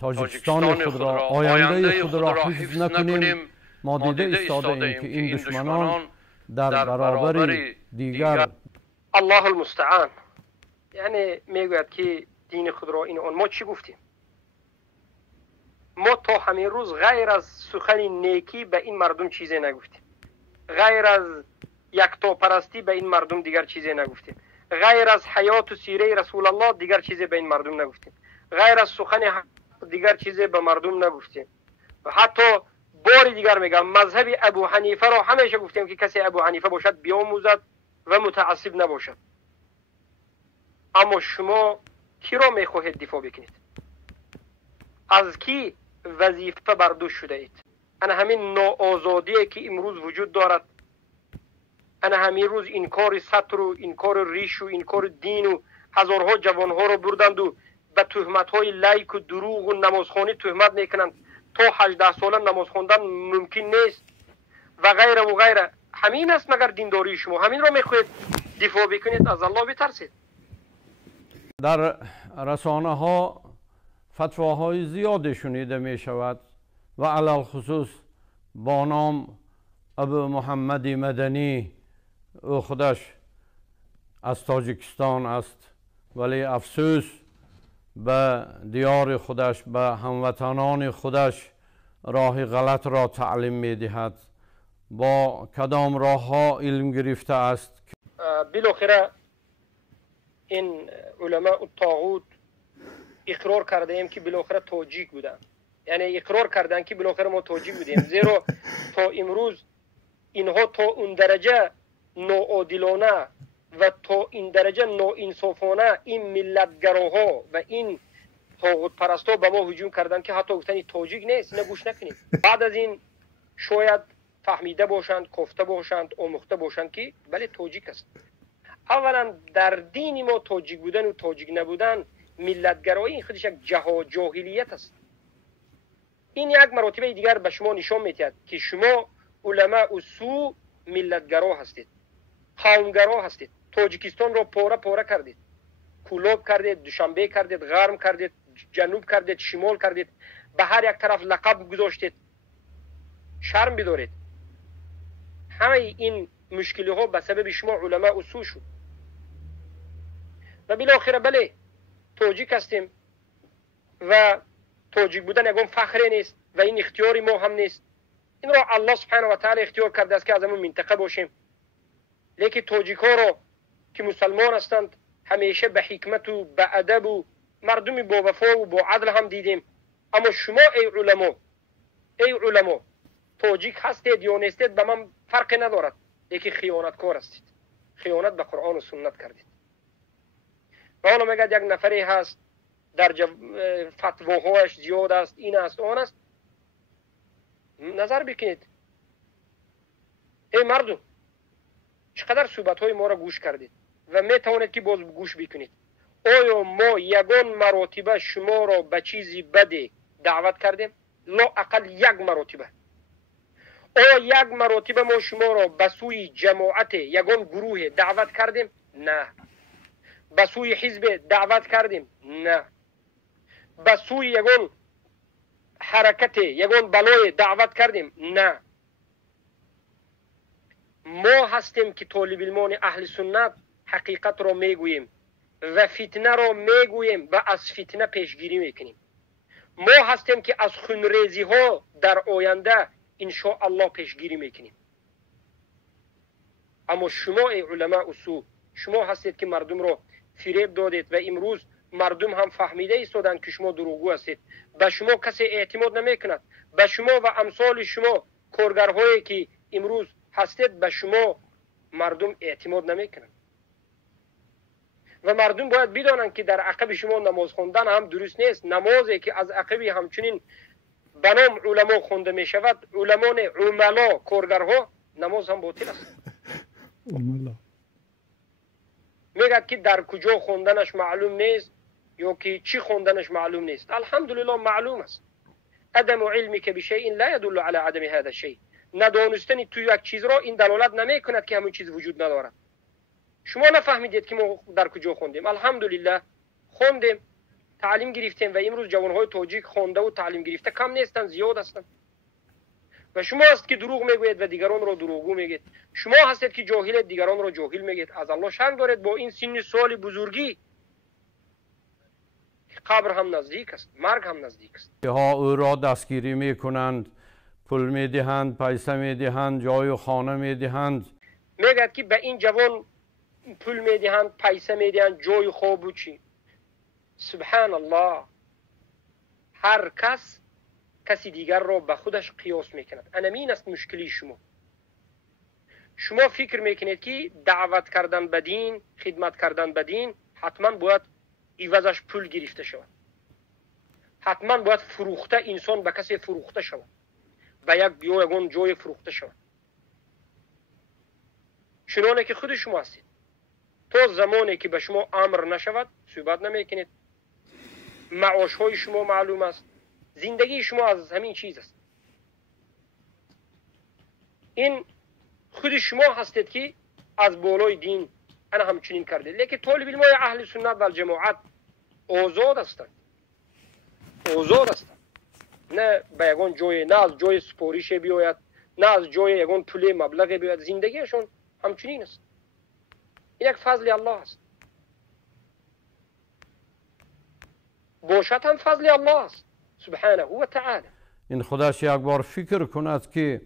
تاجیکستان خود را، آینده خود را حفظ نکنیم، ما دیده ایستاده که این دشمنان در برابر دیگر. الله المستعان. یعنی میگوید که دین خود را این اون. ما چی گفتیم؟ ما تا همین روز غیر از سخن نیکی به این مردم چیزی نگفتیم. غیر از یکتا پرستی به این مردم دیگر چیزی نگفتیم. غیر از حیات و سیره رسول الله دیگر چیزی به این مردم نگفتیم. غیر از سخن حق دیگر چیزی به مردم نگفتیم. و حتی بار دیگر میگم مذهب ابو حنیفه را همیشه گفتیم که کسی ابو حنیفه باشد بیاموزد و متعصب نباشد. اما شما کی را میخواهید دفاع بکنید؟ از کی وظیفه برداشت شده اید؟ انا همین ناآزادی که امروز وجود دارد، انا همین روز این کار سطر و این کار ریش و این کار دین و هزارها جوانها را بردند و به تهمت‌های لایک و دروغ و نمازخوانی تهمت میکنند تا 18 ساله نماز خواندن ممکن نیست و غیره و غیره. همین است مگر دینداری شما؟ همین را میخواهید دفاع بکنید؟ از الله بترسید. در رسانه ها فتواهای زیاد شنیده می شود و علال خصوص با نام ابو محمد مدنی، او خودش از تاجیکستان است ولی افسوس به دیار خودش، به هموطنان خودش راه غلط را تعلیم می دهد. با کدام راه ها علم گرفته است؟ بالاخره این علماء الطاغوت اقرار کرده ایم که بالاخره تاجیک بودن، یعنی اقرار کردن که بالاخره ما تاجیک بودیم، زیرا تا امروز اینها تا اون درجه ناعادلانه و تا این درجه ناانصافانه این ملتگراها و این طاغوت پرستا به ما هجوم کردن که حتی گفتن تاجیک نیست، اینا گوش نکنیم. بعد از این شاید فهمیده باشند، گفته باشند، آموخته باشند که بله تاجیک است. اولا در دین ما تاجیک بودن و تاجیک نبودن ملتگرایی این خودش یک جاهلیت است. این یک مراتبه دیگر به شما نشان میدهد که شما علماء سو ملتگرا هستید، قومگرا هستید. تاجیکستان را پاره پاره کردید، کلوب کردید، دوشنبه کردید، غرم کردید، جنوب کردید، شمال کردید، به هر یک طرف لقب گذاشتید. شرم بدارید. همه این مشکلی ها به سبب شما علماء سو شد و بالاخره بله تاجیک هستیم و تاجیک بودن یگان فخر نیست و این اختیاری ما هم نیست. این را الله سبحانه و تعالی اختیار کرده است که از همون منطقه باشیم. لیکن تاجیک ها را که مسلمان هستند همیشه به حکمت و به ادب و مردمی با وفا و با عدل هم دیدیم. اما شما ای علما تاجیک هستید یا نیستید به من فرق ندارد، لیکن خیانتکار هستید، خیانت به قرآن و سنت کردید. و حالا میگد یک نفری هست در فتواهایش زیاد است، این است آن است. نظر بکنید ای مردم، چقدر صحبت های ما را گوش کردید و می توانید که باز گوش بکنید. آیا ما یگان مراتبه شما را به چیزی بده دعوت کردیم؟ لا اقل یک مراتبه. آیا یک مراتبه ما شما را به سوی جماعت یگان گروه دعوت کردیم؟ نه. به سوی حزب دعوت کردیم؟ نه. به سوی یگان حرکت یگان بلای دعوت کردیم؟ نه. ما هستیم که طالب علمان اهل سنت حقیقت را میگوییم و فتنه را میگوییم و از فتنه پیشگیری میکنیم. ما هستیم که از خونریزی ها در آینده انشاء الله پیشگیری میکنیم. اما شما ای علماء سو، شما هستید که مردم را فریب دادید و امروز مردم هم فهمیده ایستادند که شما دروغگو هستید. به شما کسی اعتماد نمیکند. به شما و امثال شما کارگرهایی که امروز هستید به شما مردم اعتماد نمیکنند. و مردم باید بدانند که در عقب شما نماز خواندن هم درست نیست. نمازی که از عقبی همچنین به نام علما خونده می شود، علمان عملا کارگرها، نماز هم باطل است. میگه که در کجا خوندنش معلوم نیست یا که چی خوندنش معلوم نیست. الحمدلله معلوم است. عدم علمی که بشیء لا يدل على عدم هذا الشيء. ندانستن تو یک چیز را این دلالت نمی کند که همون چیز وجود ندارد. شما نفهمیدید که ما در کجا خوندیم. الحمدلله خوندیم، تعلیم گرفتیم و امروز جوانهای تاجیک خونده و تعلیم گرفته کم نیستن، زیاد هستند. و شما هست که دروغ میگویید و دیگران را دروغگو میگید. شما هستید که جاهل دیگران را جاهل میگید. از الله شرم دارید. با این سن سال بزرگی قبر هم نزدیک است، مرگ هم نزدیک است. ها او را دستگیری میکنند، پول میدهند، پیسه میدهند، جای و خانه میدهند. میگد که به این جوان پول میدهند، پیسه میدهند، جای خواب و چی. سبحان الله. هر کسی دیگر را به خودش قیاس میکند. انمین است مشکلی شما. شما فکر میکنید که دعوت کردن به دین، خدمت کردن به دین حتما باید عوضش پول گرفته شود. حتما باید فروخته انسان به کسی فروخته شود، به یک یگان جای فروخته شود. چنانه که خود شما هستید. تا زمانی که به شما امر نشود صحبت نمیکنید. معاش های شما معلوم است. زندگی شما از همین چیز است. این خود شما هستید که از بالای دین انا همچنین کردید. لیکن طالب علمای اهل سنت و الجماعت آزاد هستند، آزاد هستند. نه به یگان جای، نه از جای سپاریش بیاید، نه از جای یگان پول مبلغ بیاید. زندگیشون همچنین است. این یک فضل الله است. باشد هم فضل الله است سبحانه و تعالی. این خودش یک بار فکر کند که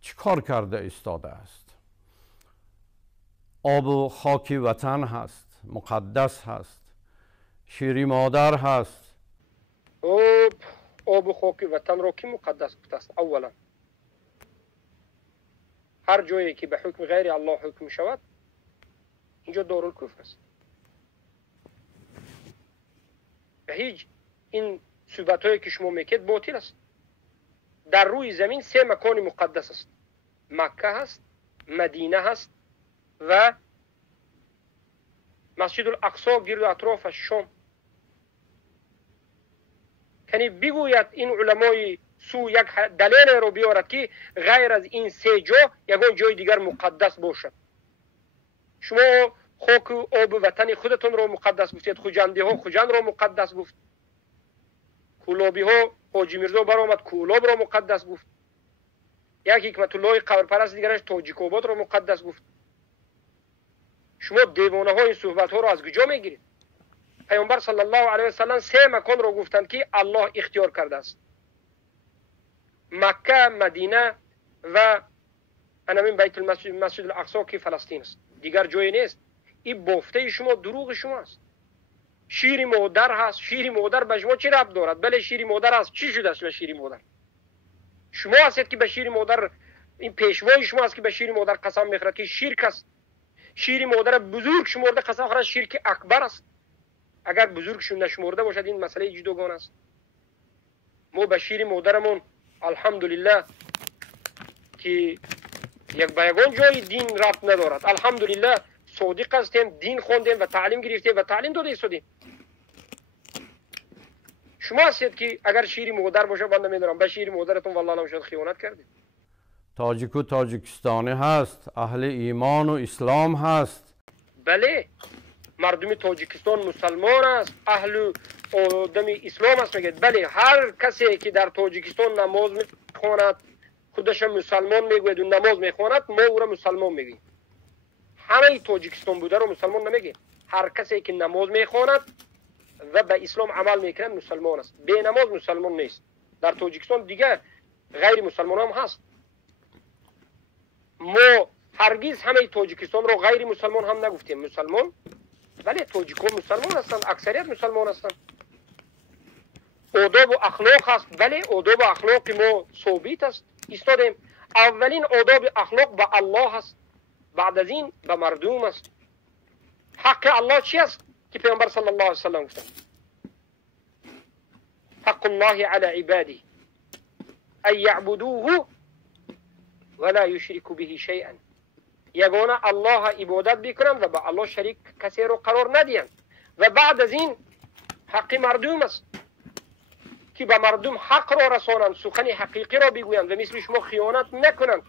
چیکار کرده ایستاده است. آب و خاک وطن هست، مقدس هست، شیر مادر هست. آب و خاک وطن را کی مقدس گفته است؟ اولا هر جایی که به حکم غیر الله حکم شود اینجا دارالکفر است. به هیچ این صحبت هایی که شما میکرد باطل است. در روی زمین 3 مکان مقدس است. مکه هست، مدینه هست و مسجد الاقصی گرد اطرافش شام. یعنی بگوید این علمای سو یک دلیل رو بیارد که غیر از این 3 جا یگان جای دیگر مقدس باشد. شما خاک و آب وطن خودتون رو مقدس گفتید، خوجنده ها خوجند رو مقدس گفت، کولابی ها حاجی میرزا برآمد کولاب رو مقدس گفت، یک حکمت الله قبرپرست دیگرش تاجیک آباد رو مقدس گفت. شما دیوانه ها این صحبت ها رو از کجا میگیرید؟ پیامبر صلی الله علیه و سلم 3 مکان رو گفتند که الله اختیار کرده است: مکه، مدینه و همین بیت مسجد الاقصی که فلسطین است. دیگر جایی نیست. این بافته شما، دروغ شما است. شیر مادر هست. شیر مادر به شما چی ربط دارد؟ بله شیر مادر هست. چی شده است به شیر مادر؟ شما هستید که به شیر مادر، این پیشوای شما است که به شیر مادر قسم میخورد که شرک است. شیر مادر بزرگ شمرده قسم خورد شرک اکبر است. اگر بزرگشون نشمرده باشد این مسئله جداگانه است. ما به شیر مادرمون الحمدلله که یک به یگان جای دین ربط ندارد، الحمدلله صادق هستیم، دین خوندیم و تعلیم گرفتیم و تعلیم داده ایستادیم. شما هستید که اگر شیر مادر باشه بنده میدارم به شیر مادرتون والله نمیشد خیانت کردید. تاجیک و تاجیکستانی هست، اهل ایمان و اسلام هست. بله مردم تاجیکستان مسلمان است، اهل آدم اسلام است میگید. بله هر کسی که در تاجیکستان نماز میخواند خودش مسلمان میگوید و نماز میخواند، ما او را مسلمان میگیم. همه تاجیکستان بوده رو مسلمان نمیگیم. هر کسی که نماز میخواند و به اسلام عمل میکند مسلمان است. بی نماز مسلمان نیست. در تاجیکستان دیگه غیر مسلمان هم هست. ما هرگز همه تاجیکستان رو غیر مسلمان هم نگفتیم. مسلمان، بله تاجیکان مسلمان هستند، اکثریت مسلمان هستند. آداب و اخلاق هست، بله آداب و اخلاق ما ثابت است ایستادیم. اولین آداب اخلاق به الله هست، بعد از این به مردم است. حق الله چی است که پیامبر صلی الله علیه و سلم گفتند؟ حق الله علی عباده ان یعبدوه ولا یشرکوا به شیئا. یگانه الله عبادت بکنند و به الله شریک کسی رو قرار ندهند. و بعد از این حق مردم است که به مردم حق را رسانند، سخن حقیقی را بگویند و مثل شما خیانت نکنند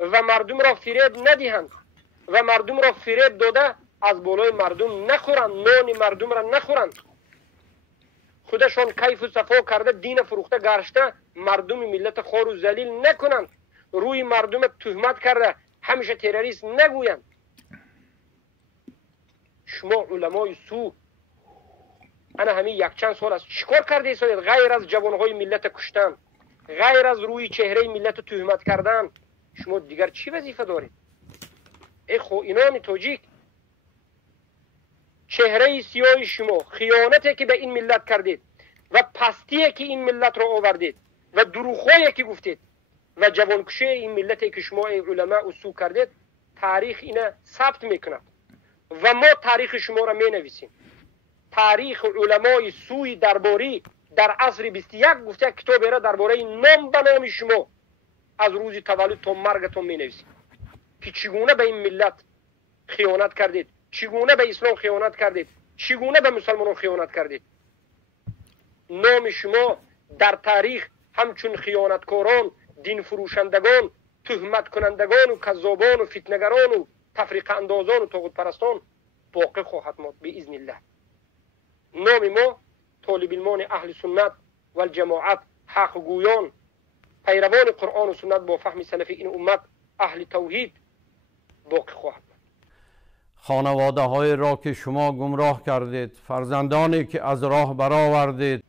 و مردم را فریب ندهند و مردم را فریب داده از بالای مردم نخورند، نان مردم را نخورند. خودشان کیف و صفا کرده دین فروخته گرشته مردم ملت خوار و ذلیل نکنند. روی مردم تهمت کرده همیشه تروریست نگویند. شما علمای سو انا همین یک چند سال است چیکار کرده ایستادید؟ غیر از جوانهای ملت کشتن، غیر از روی چهره ملت تهمت کردن، شما دیگر چی وظیفه دارید؟ ای خائنان تاجیک، چهره سیاه شما، خیانتی که به این ملت کردید و پستی که این ملت را آوردید و دروغایی که گفتید و جوانکشی این ملتی که شما علماء سو کردید، تاریخ اینا ثبت میکند و ما تاریخ شما را می نویسیم. تاریخ علمای سوی درباره در عصر 21 گفته کتابی را درباره نام به نام شما از روز تولد تا مرگتون می نویسیم که چگونه به این ملت خیانت کردید، چگونه به اسلام خیانت کردید، چگونه به مسلمانان خیانت کردید. نام شما در تاریخ همچون خیانتکاران، دین فروشندگان، تهمت کنندگان و کذابان و فتنگران و تفریق اندازان و طاغوت پرستان باقی خواهد ماند باذن الله. نام ما طالب علمان اهل سنت و الجماعت، حق گویان، پیروان قرآن و سنت با فهم سلف این امت، اهل توحید باقی خواهد. خانواده های را که شما گمراه کردید، فرزندانی که از راه برآوردید،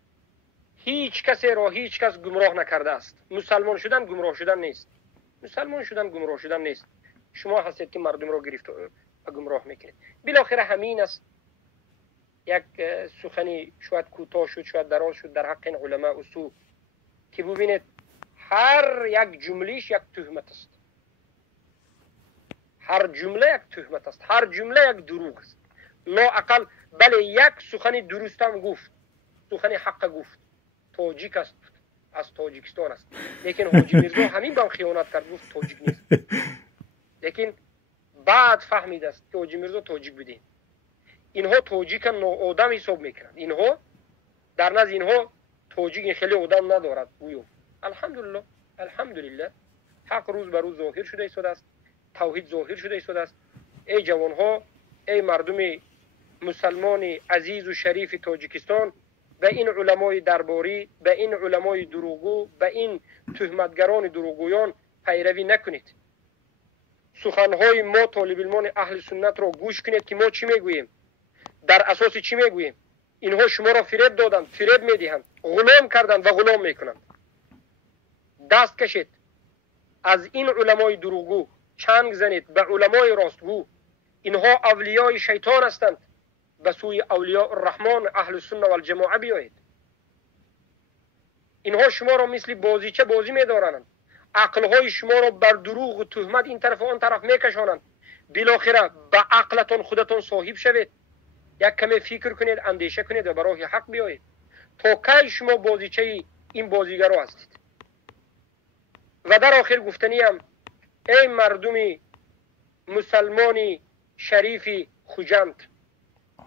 هیچ کسی را هیچ کس گمراه نکرده است. مسلمان شدن گمراه شدن نیست. مسلمان شدن گمراه شدن نیست. شما هستید که مردم را گرفت و گمراه میکنید. بالاخره همین است. یک سخنی شاید کوتاه شد، شاید دراز شد در حق این علماء اصول که ببینید هر یک جملهش یک تهمت است. هر جمله یک تهمت است. هر جمله یک دروغ است. لااقل بله یک سخن درست هم گفت، سخن حق گفت، تاجیک است، از تاجیکستان است، لیکن حاجی میرزا همین با خیانت کرد، گفت تاجیک نیست، لیکن بعد فهمید است که حاجی میرزا تاجیک بوده. اینها تاجیک ناآدم حساب میکنند. اینها در نزد اینها تاجیک خیلی آدم ندارد. گویو الحمدلله الحمدلله حق روز بر روز ظاهر شده ایستاده است، توحید ظاهر شده ایستاده است. ای جوانها، ای مردم مسلمان عزیز و شریف تاجیکستان، به این علمای درباری، به این علمای دروغگو، به این تهمتگران دروغگویان پیروی نکنید. سخنهای ما طالب علمان اهل سنت را گوش کنید که ما چی میگوییم، در اساس چی میگوییم. اینها شما را فریب دادند، فریب میدهند، غلام کردند و غلام میکنند. دست کشید از این علمای دروغگو، چنگ زنید به علمای راستگو. اینها اولیای شیطان هستند، به سوی اولیاء الرحمن اهل السنه و الجماعه بیایید. اینها شما را مثل بازیچه بازی میدارند، عقلهای شما را بر دروغ و تهمت این طرف و آن طرف میکشانند. بالاخره به عقلتون خودتون صاحب شوید، یک کمی فکر کنید، اندیشه کنید و به راه حق بیایید. تا کی شما بازیچه این بازیگرا هستید؟ و در آخر گفتنیم، ای مردم مسلمان شریف خوجند،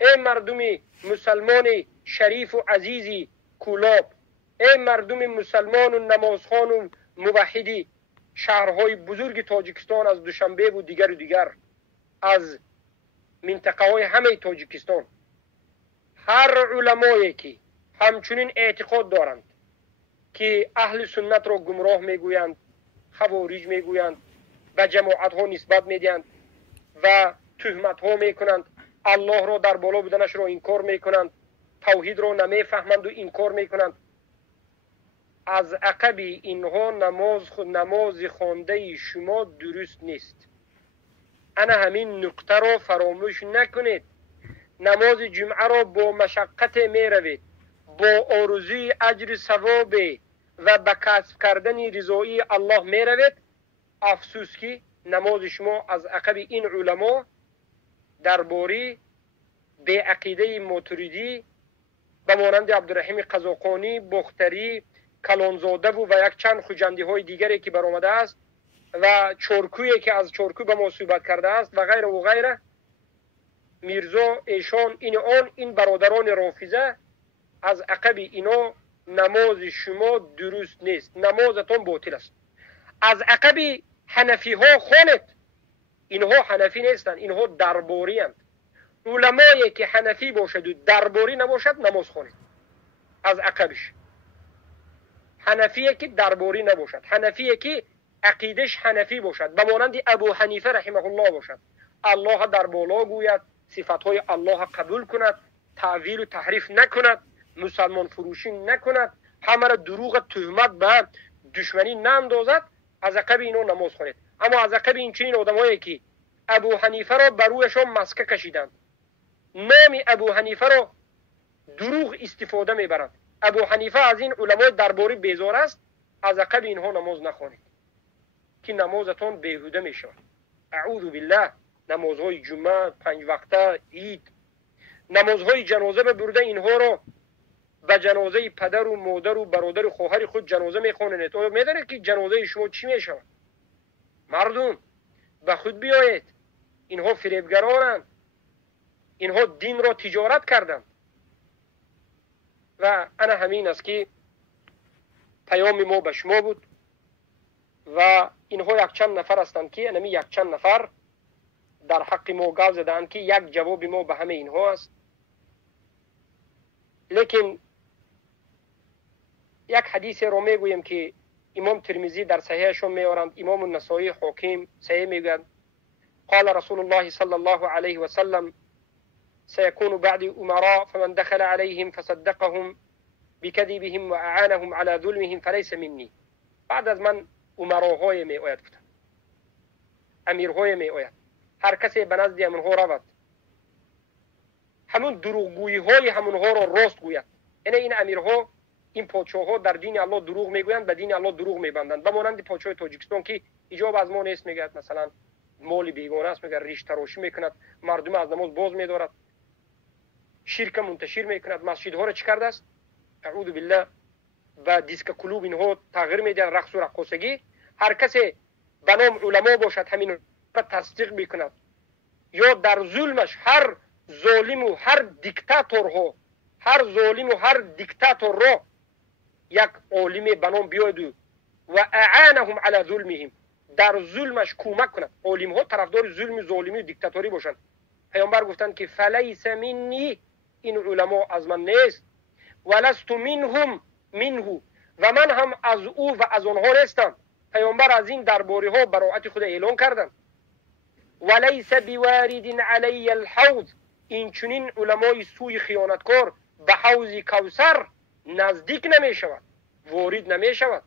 ای مردم مسلمان شریف و عزیزی کولاب، ای مردم مسلمان و نمازخوان و موحدی شهرهای بزرگ تاجیکستان، از دوشنبه و دیگر از منطقه های همه تاجیکستان، هر علمایی که همچنین اعتقاد دارند که اهل سنت را گمراه میگویند، خوارج میگویند، به جماعت ها نسبت میدهند و تهمت ها میکنند، الله را در بالا بودنش را انکار میکنند، توحید را نمیفهمند و انکار میکنند، از عقب اینها نماز خوانده شما درست نیست. انا همین نقطه را فراموش نکنید. نماز جمعه را با مشقت می روید، با آرزوی اجر ثواب و به کسب کردن رضایی الله می روید. افسوس که نماز شما از عقب این علما درباره به عقیده ماتریدی به مانند عبدالرحیم قزاقانی، بختری، کلانزاده و یک چند خوجندی های دیگری که برآمده است و چارکویی که از چارکو به ما صحبت کرده است و غیره و غیره، میرزا ایشان این برادران رافضه از عقب اینا نماز شما درست نیست، نمازتان باطل است. از عقب حنفی ها خوانید، اینها حنفی نیستند، اینها درباری اند. علمایی که حنفی باشد و درباری نباشد نماز خوانید از عقبش. حنفیه که درباری نباشد، حنفیه که عقیدش حنفی باشد، به مانند ابو حنیفه رحمه الله باشد، الله در بالا گوید، صفاتهای الله قبول کند، تعویل و تحریف نکند، مسلمان فروشی نکند، همه را دروغ تهمت به دشمنی ناندازد. از عقب اینو نماز خوانید. اما از عقب این چنین آدمایی که ابو حنیفه را بر رویشان مسکه کشیدند، نام ابو حنیفه را دروغ استفاده میبرند، ابو حنیفه از این علمای درباری بیزار است، از عقب اینها نماز نخوانید که نمازتان بیهوده میشود. اعوذ بالله. نمازهای جمعه، 5 وقته، عید، نمازهای جنازه ببرده اینها را به جنازه پدر و مادر و برادر و خواهر خود جنازه میخوانید. آیا میدانید که جنازه شما چی میشود؟ مردم به خود بیایید. اینها فریبگرانند، اینها دین را تجارت کردند. و انا همین است که پیام ما به شما بود و اینها یک چند نفر هستند که انمی یک چند نفر در حق ما گاز زدند که یک جواب ما به همه اینها است. لیکن یک حدیث رو میگویم که امام ترمذی در صحیحشون میارند، امام النسائی، حاکم صحیح میگویند قال رسول الله صلی الله علیه و سلم سيكون بعد أمراء فمن دخل عليهم فصدقهم بكذبهم وأعانهم على ظلمهم فليس مني. بعد از من امراهای می آید گفتن، امیرهای می آید، هر کسی به نزد همونها رود همون دروغگویی های همونها را راست گوید. یعنی این امیرها، این پادشاه‌ها در دین الله دروغ میگویند، به دین الله دروغ میبندند. به مانند پادشاه تاجیکستان که ایجاب از ما نیست، میگه مثلا مال بیگانه است، میگه ریش تراشی میکند، مردم از نماز باز میدارد، شرک منتشر میکند، مسجدها را چی کرده است؟ اعوذ بالله و دیسک کلوب اینها تغییر میده، رقص و رقاصگی. هر کسی به نام علما باشد همین را تصدیق میکند، یا در ظلمش هر ظالم و هر دیکتاتور را یک عالم به نام بیاید و اعانهم علی ظلمهم، در ظلمش کمک کند. عالم ها طرفدار ظلم و ظالمی و دیکتاتوری باشند. پیامبر گفتند که فلیس منی، این علما از من نیست، ولست منهم منه، و من هم از او و از آنها نیستم. پیامبر از این درباره ها براءت خود اعلان کردند. ولیس بوارد علی الحوض، این چنین علمای سوی خیانتکار به حوض کوثر نزدیک نمی شود، وارد نمی شود.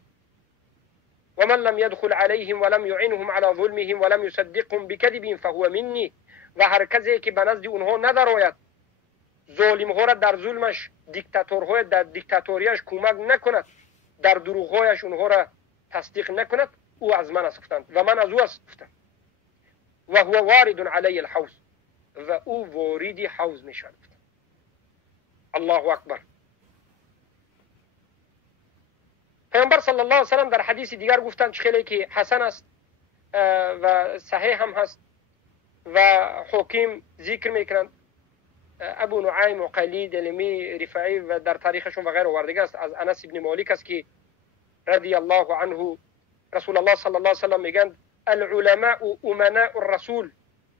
و من لم يدخل عليهم ولم يعنهم على ظلمهم ولم يصدقهم بكذبهم فهو مني، و هر کسی که به نزد اونها ندراید، ظالم ها را در ظلمش، دیکتاتورهای در دیکتاتوریش کمک نکند، در دروغهایش اونها را تصدیق نکند، او از من است گفتند و من از او است گفتند. و هو وارد علی الحوض، و او وارد حوض می شود. الله اکبر. پیامبر صلی الله علیه و سلم در حدیث دیگر گفتند خیلی که حسن است و صحیح هم هست و حاکم ذکر میکنند، ابو نعیم و قیلی دلمی رفاعی و در تاریخشون و غیر آوردگی است، از انس ابن مالک است که رضی الله عنه رسول الله صلی الله علیه و سلم میگند العلماء امناء الرسول،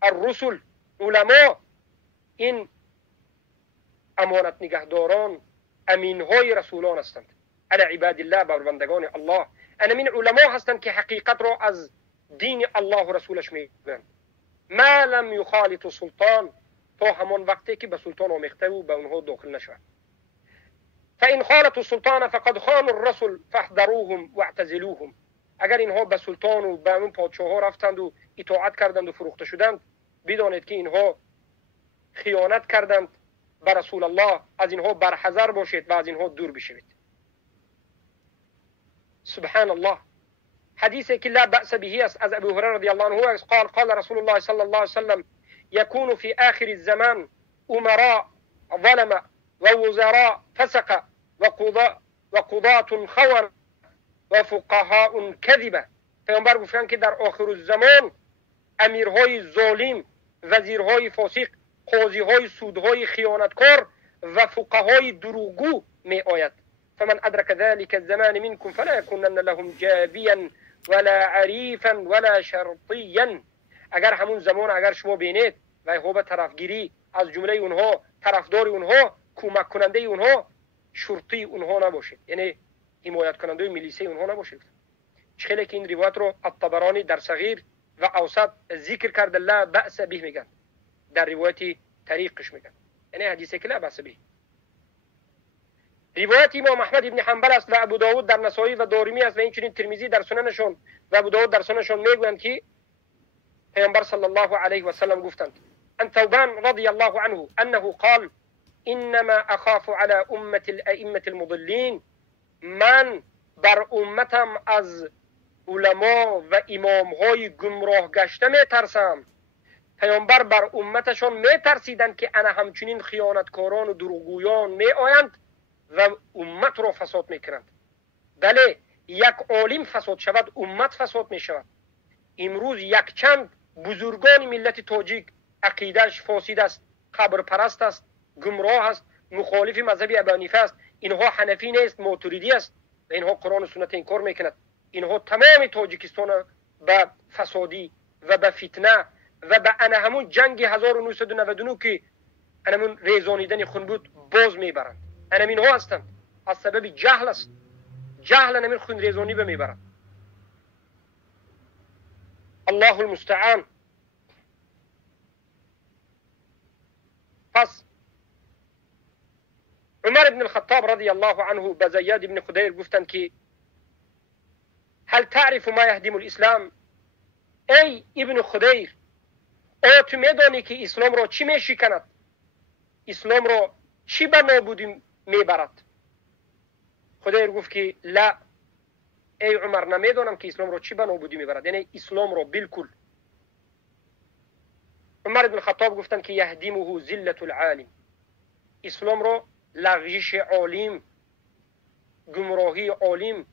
الرسل، علما این امانت نگهداران، امینهای رسولان هستند. علی عباد الله، بر بندگان الله. این علما هستند که حقیقت را از دین الله و رسولش میگویند. ما لم یخالط سلطان، تا همان وقتی که به سلطان آمیخته و به اونها داخل نشود. فان خالط السلطان فقد خانوا الرسل فاحذروهم واعتزلوهم، اگر اینها به سلطان و به اون پادشاه ها رفتند و اطاعت کردند و فروخته شدند، بدانید که اینها خیانت کردند به رسول الله، از اینها برحذر باشید و از اینها دور بشوید. سبحان الله. حدیثی که لا بأس به است از ابو هریره رضی الله عنه قال قال رسول الله صلی الله علیه وسلم يكون في آخر الزمان امراء ظلم ووزراء فسق وقضاة خون وفقهاء كذبه. پیامبر گفتند که در آخر الزمان امیرهای ظالم، وزیرهای فاسق، قاضیهای سودهای خیانتکار و فقهای دروغگو می آید. فمن ادرك ذلك الزمان منكم فلا يكونن لهم جابيا ولا عريفا ولا شرطيا. اگر همون زمان اگر شما بینید و هو طرفگیری از جمله اونها، طرفدار اونها، کمک کننده اونها، شرطی اونها نباشید، یعنی حمایت کننده میلیسی اونها نباشید. خیلی که این روایت رو الطبرانی در صغیر و اوسط ذکر کرده لا بأس به میگن، در روایت طریقش میگن، یعنی حدیثی که لا بأس به. روایت امام احمد ابن حنبل است و ابو داود در نسائی و دارمی است و اینچنین ترمذی در سننشون و ابو داود در سننشون میگویند که پیامبر صلی الله علیه و سلم گفتند ان ثوبان رضی الله عنه انه قال انما اخاف على امه الائمه المضلين، من بر امتم از علما و امامهای گمراه گشته میترسم. پیامبر بر امتشون میترسیدند که انا همچنین خیانتکاران و دروغگویان میآیند و امت را فساد میکنند. بله، یک عالم فساد شود امت فساد میشود. امروز یک چند بزرگان ملت تاجیک عقیدهش فاسد است، قبر پرست است، گمراه است، مخالف مذهب ابی حنیفه است، اینها حنفی نیست، ماتوریدی است و اینها قرآن و سنت انکار میکند. اینها تمام تاجیکستان به فسادی و به فتنه و به همون جنگ 1999 که همون ریزانیدن خون بود باز میبرند. همین ها هستند. از سبب جهل است. جهل همین خونریزانی به میبرد. الله المستعان. پس عمر بن الخطاب رضی الله عنه به زیاد بن خدیر گفتند که هل تعرف ما یهدم الاسلام؟ ای ابن خدیر، آیا تو میدانی که اسلام را چی میشکند؟ اسلام را چی به نابودی میبرد؟ خدیر گفت که لا، ای عمر، نمیدانم که اسلام را چی به نابودی میبرد، یعنی اسلام را بالکل. عمر بن الخطاب گفتند که یهدمه ذلت العالم، اسلام را لغزش عالم، گمراهی عالم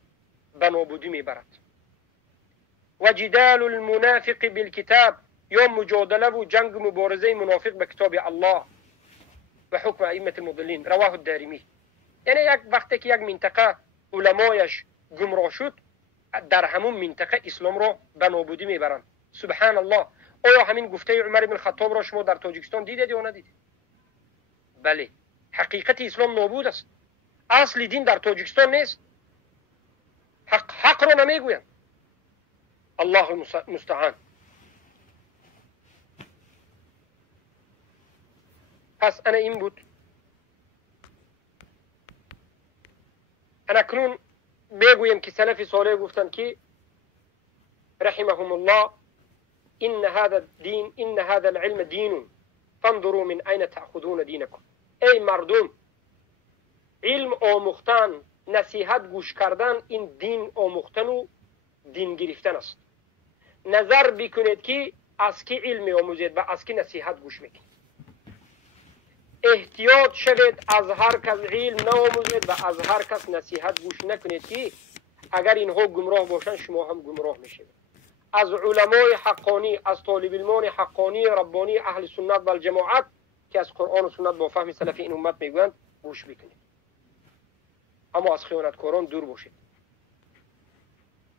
به نابودی میبرد. و جدال المنافق بالکتاب، یا مجادله و جنگ مبارزه منافق به کتاب الله و حکم ائمه المضلین. رواه الدارمی. یعنی یک وقتی که یک منطقه علمایش گمراه شد، در همون منطقه اسلام را به نابودی میبرند. سبحان الله. آیا همین گفته عمر بن الخطاب را شما در تاجیکستان دیدید یا ندیدید؟ بله، حقیقت اسلام نابود است. اصل دین در تاجیکستان نیست. حق را نمیگویند. الله المستعان. پس انا این بود. انا کنون میگویم که سلف صالح گفتند که رحمهم الله ان هذا العلم دین فانظروا من اين تأخذون دینکم. ای مردم، علم آموختن، نصیحت گوش کردن، این دین آموختن و دین گرفتن است. نظر بکنید که از کی علم آموزید و از کی نصیحت گوش میکنید. احتیاط شوید از هر کس علم نآموزید و از هر کس نصیحت گوش نکنید که اگر اینها گمراه باشند شما هم گمراه میشید. از علمای حقانی، از طالب علمان حقانی ربانی اهل سنت و الجماعت که از قرآن و سنت با فهم سلف این امت میگویند گوش بکنید، اما از خیانتکاران دور باشید.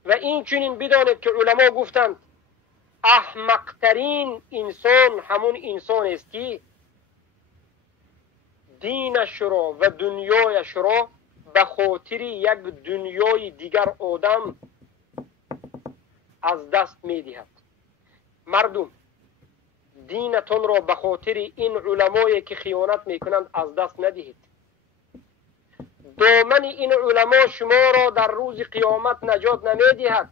و این چنین بدانید که علما گفتند احمقترین انسان همون انسان است که دینش را و دنیایش را به خاطر یک دنیای دیگر آدم از دست میدهد. مردم، دینتون را به خاطر این علمایی که خیانت میکنند از دست ندهید. دامن این علما شما را در روز قیامت نجات نمیدهد.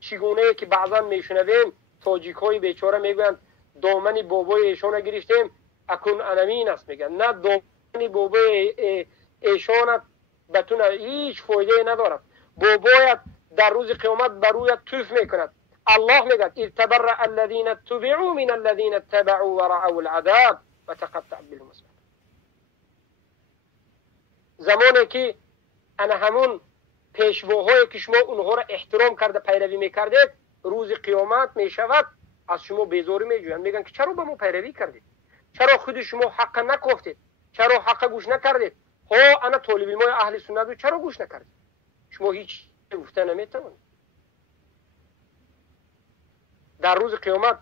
چگونه که بعضا میشنویم تاجیک های بیچاره میگویند دامن بابای ایشان گرفتیم اکن انمین است. میگن نه، دامن بابای ایشان بتون هیچ فایده ندارد. بابایت در روز قیامت برویت توف میکند. الله میگه اذ تبرأ الذين اتبعوا من الذين اتبعوا ورأوا العذاب وتقطع بهم الاسباب. زمانی که انا همون پیشواهای که شما اونها را احترام کرده پیروی میکردید، روز قیامت میشود از شما بیزاری میجویند. میگن که چرا به ما پیروی کردید؟ چرا خود شما حق نگفتید؟ چرا حق گوش نکردید؟ ها انا طالب علم اهل سنت رو چرا گوش نکردید؟ شما هیچ گفته نمیتوانید. در روز قیامت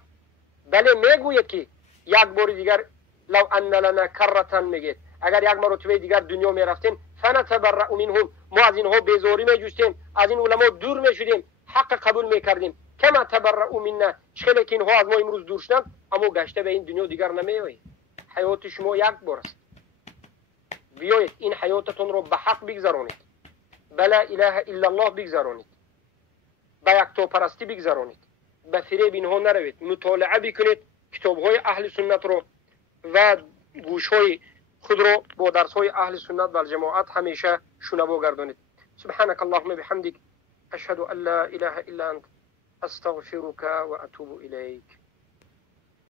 بله میگوید که یک بار دیگر لو ان لنا کرة میگید اگر یک مرتبه دیگر دنیا میرفتیم فنتبرأ منهم، ما از اینها بیزاری میجوستیم، از این علما دور میشدیم، حق قبول میکردیم. کما تبرأوا منا، چه که اینها از ما امروز دور شدند اما گشته به این دنیا دیگر نمیآیید. حیات شما یک بار است. بیایید این حیاتتون رو به حق بگذرانید، بلا اله الا الله بگذرانید، به یکتا پرستی بگذرانید، به فریب اینها نروید. مطالعه بکنید کتاب‌های اهل سنت رو و گوش‌های خود رو با درس‌های اهل سنت و الجماعت همیشه شنوا گردانید. سبحانك اللهم بحمدك اشهد ان لا اله الا انت استغفرك واتوب اليك.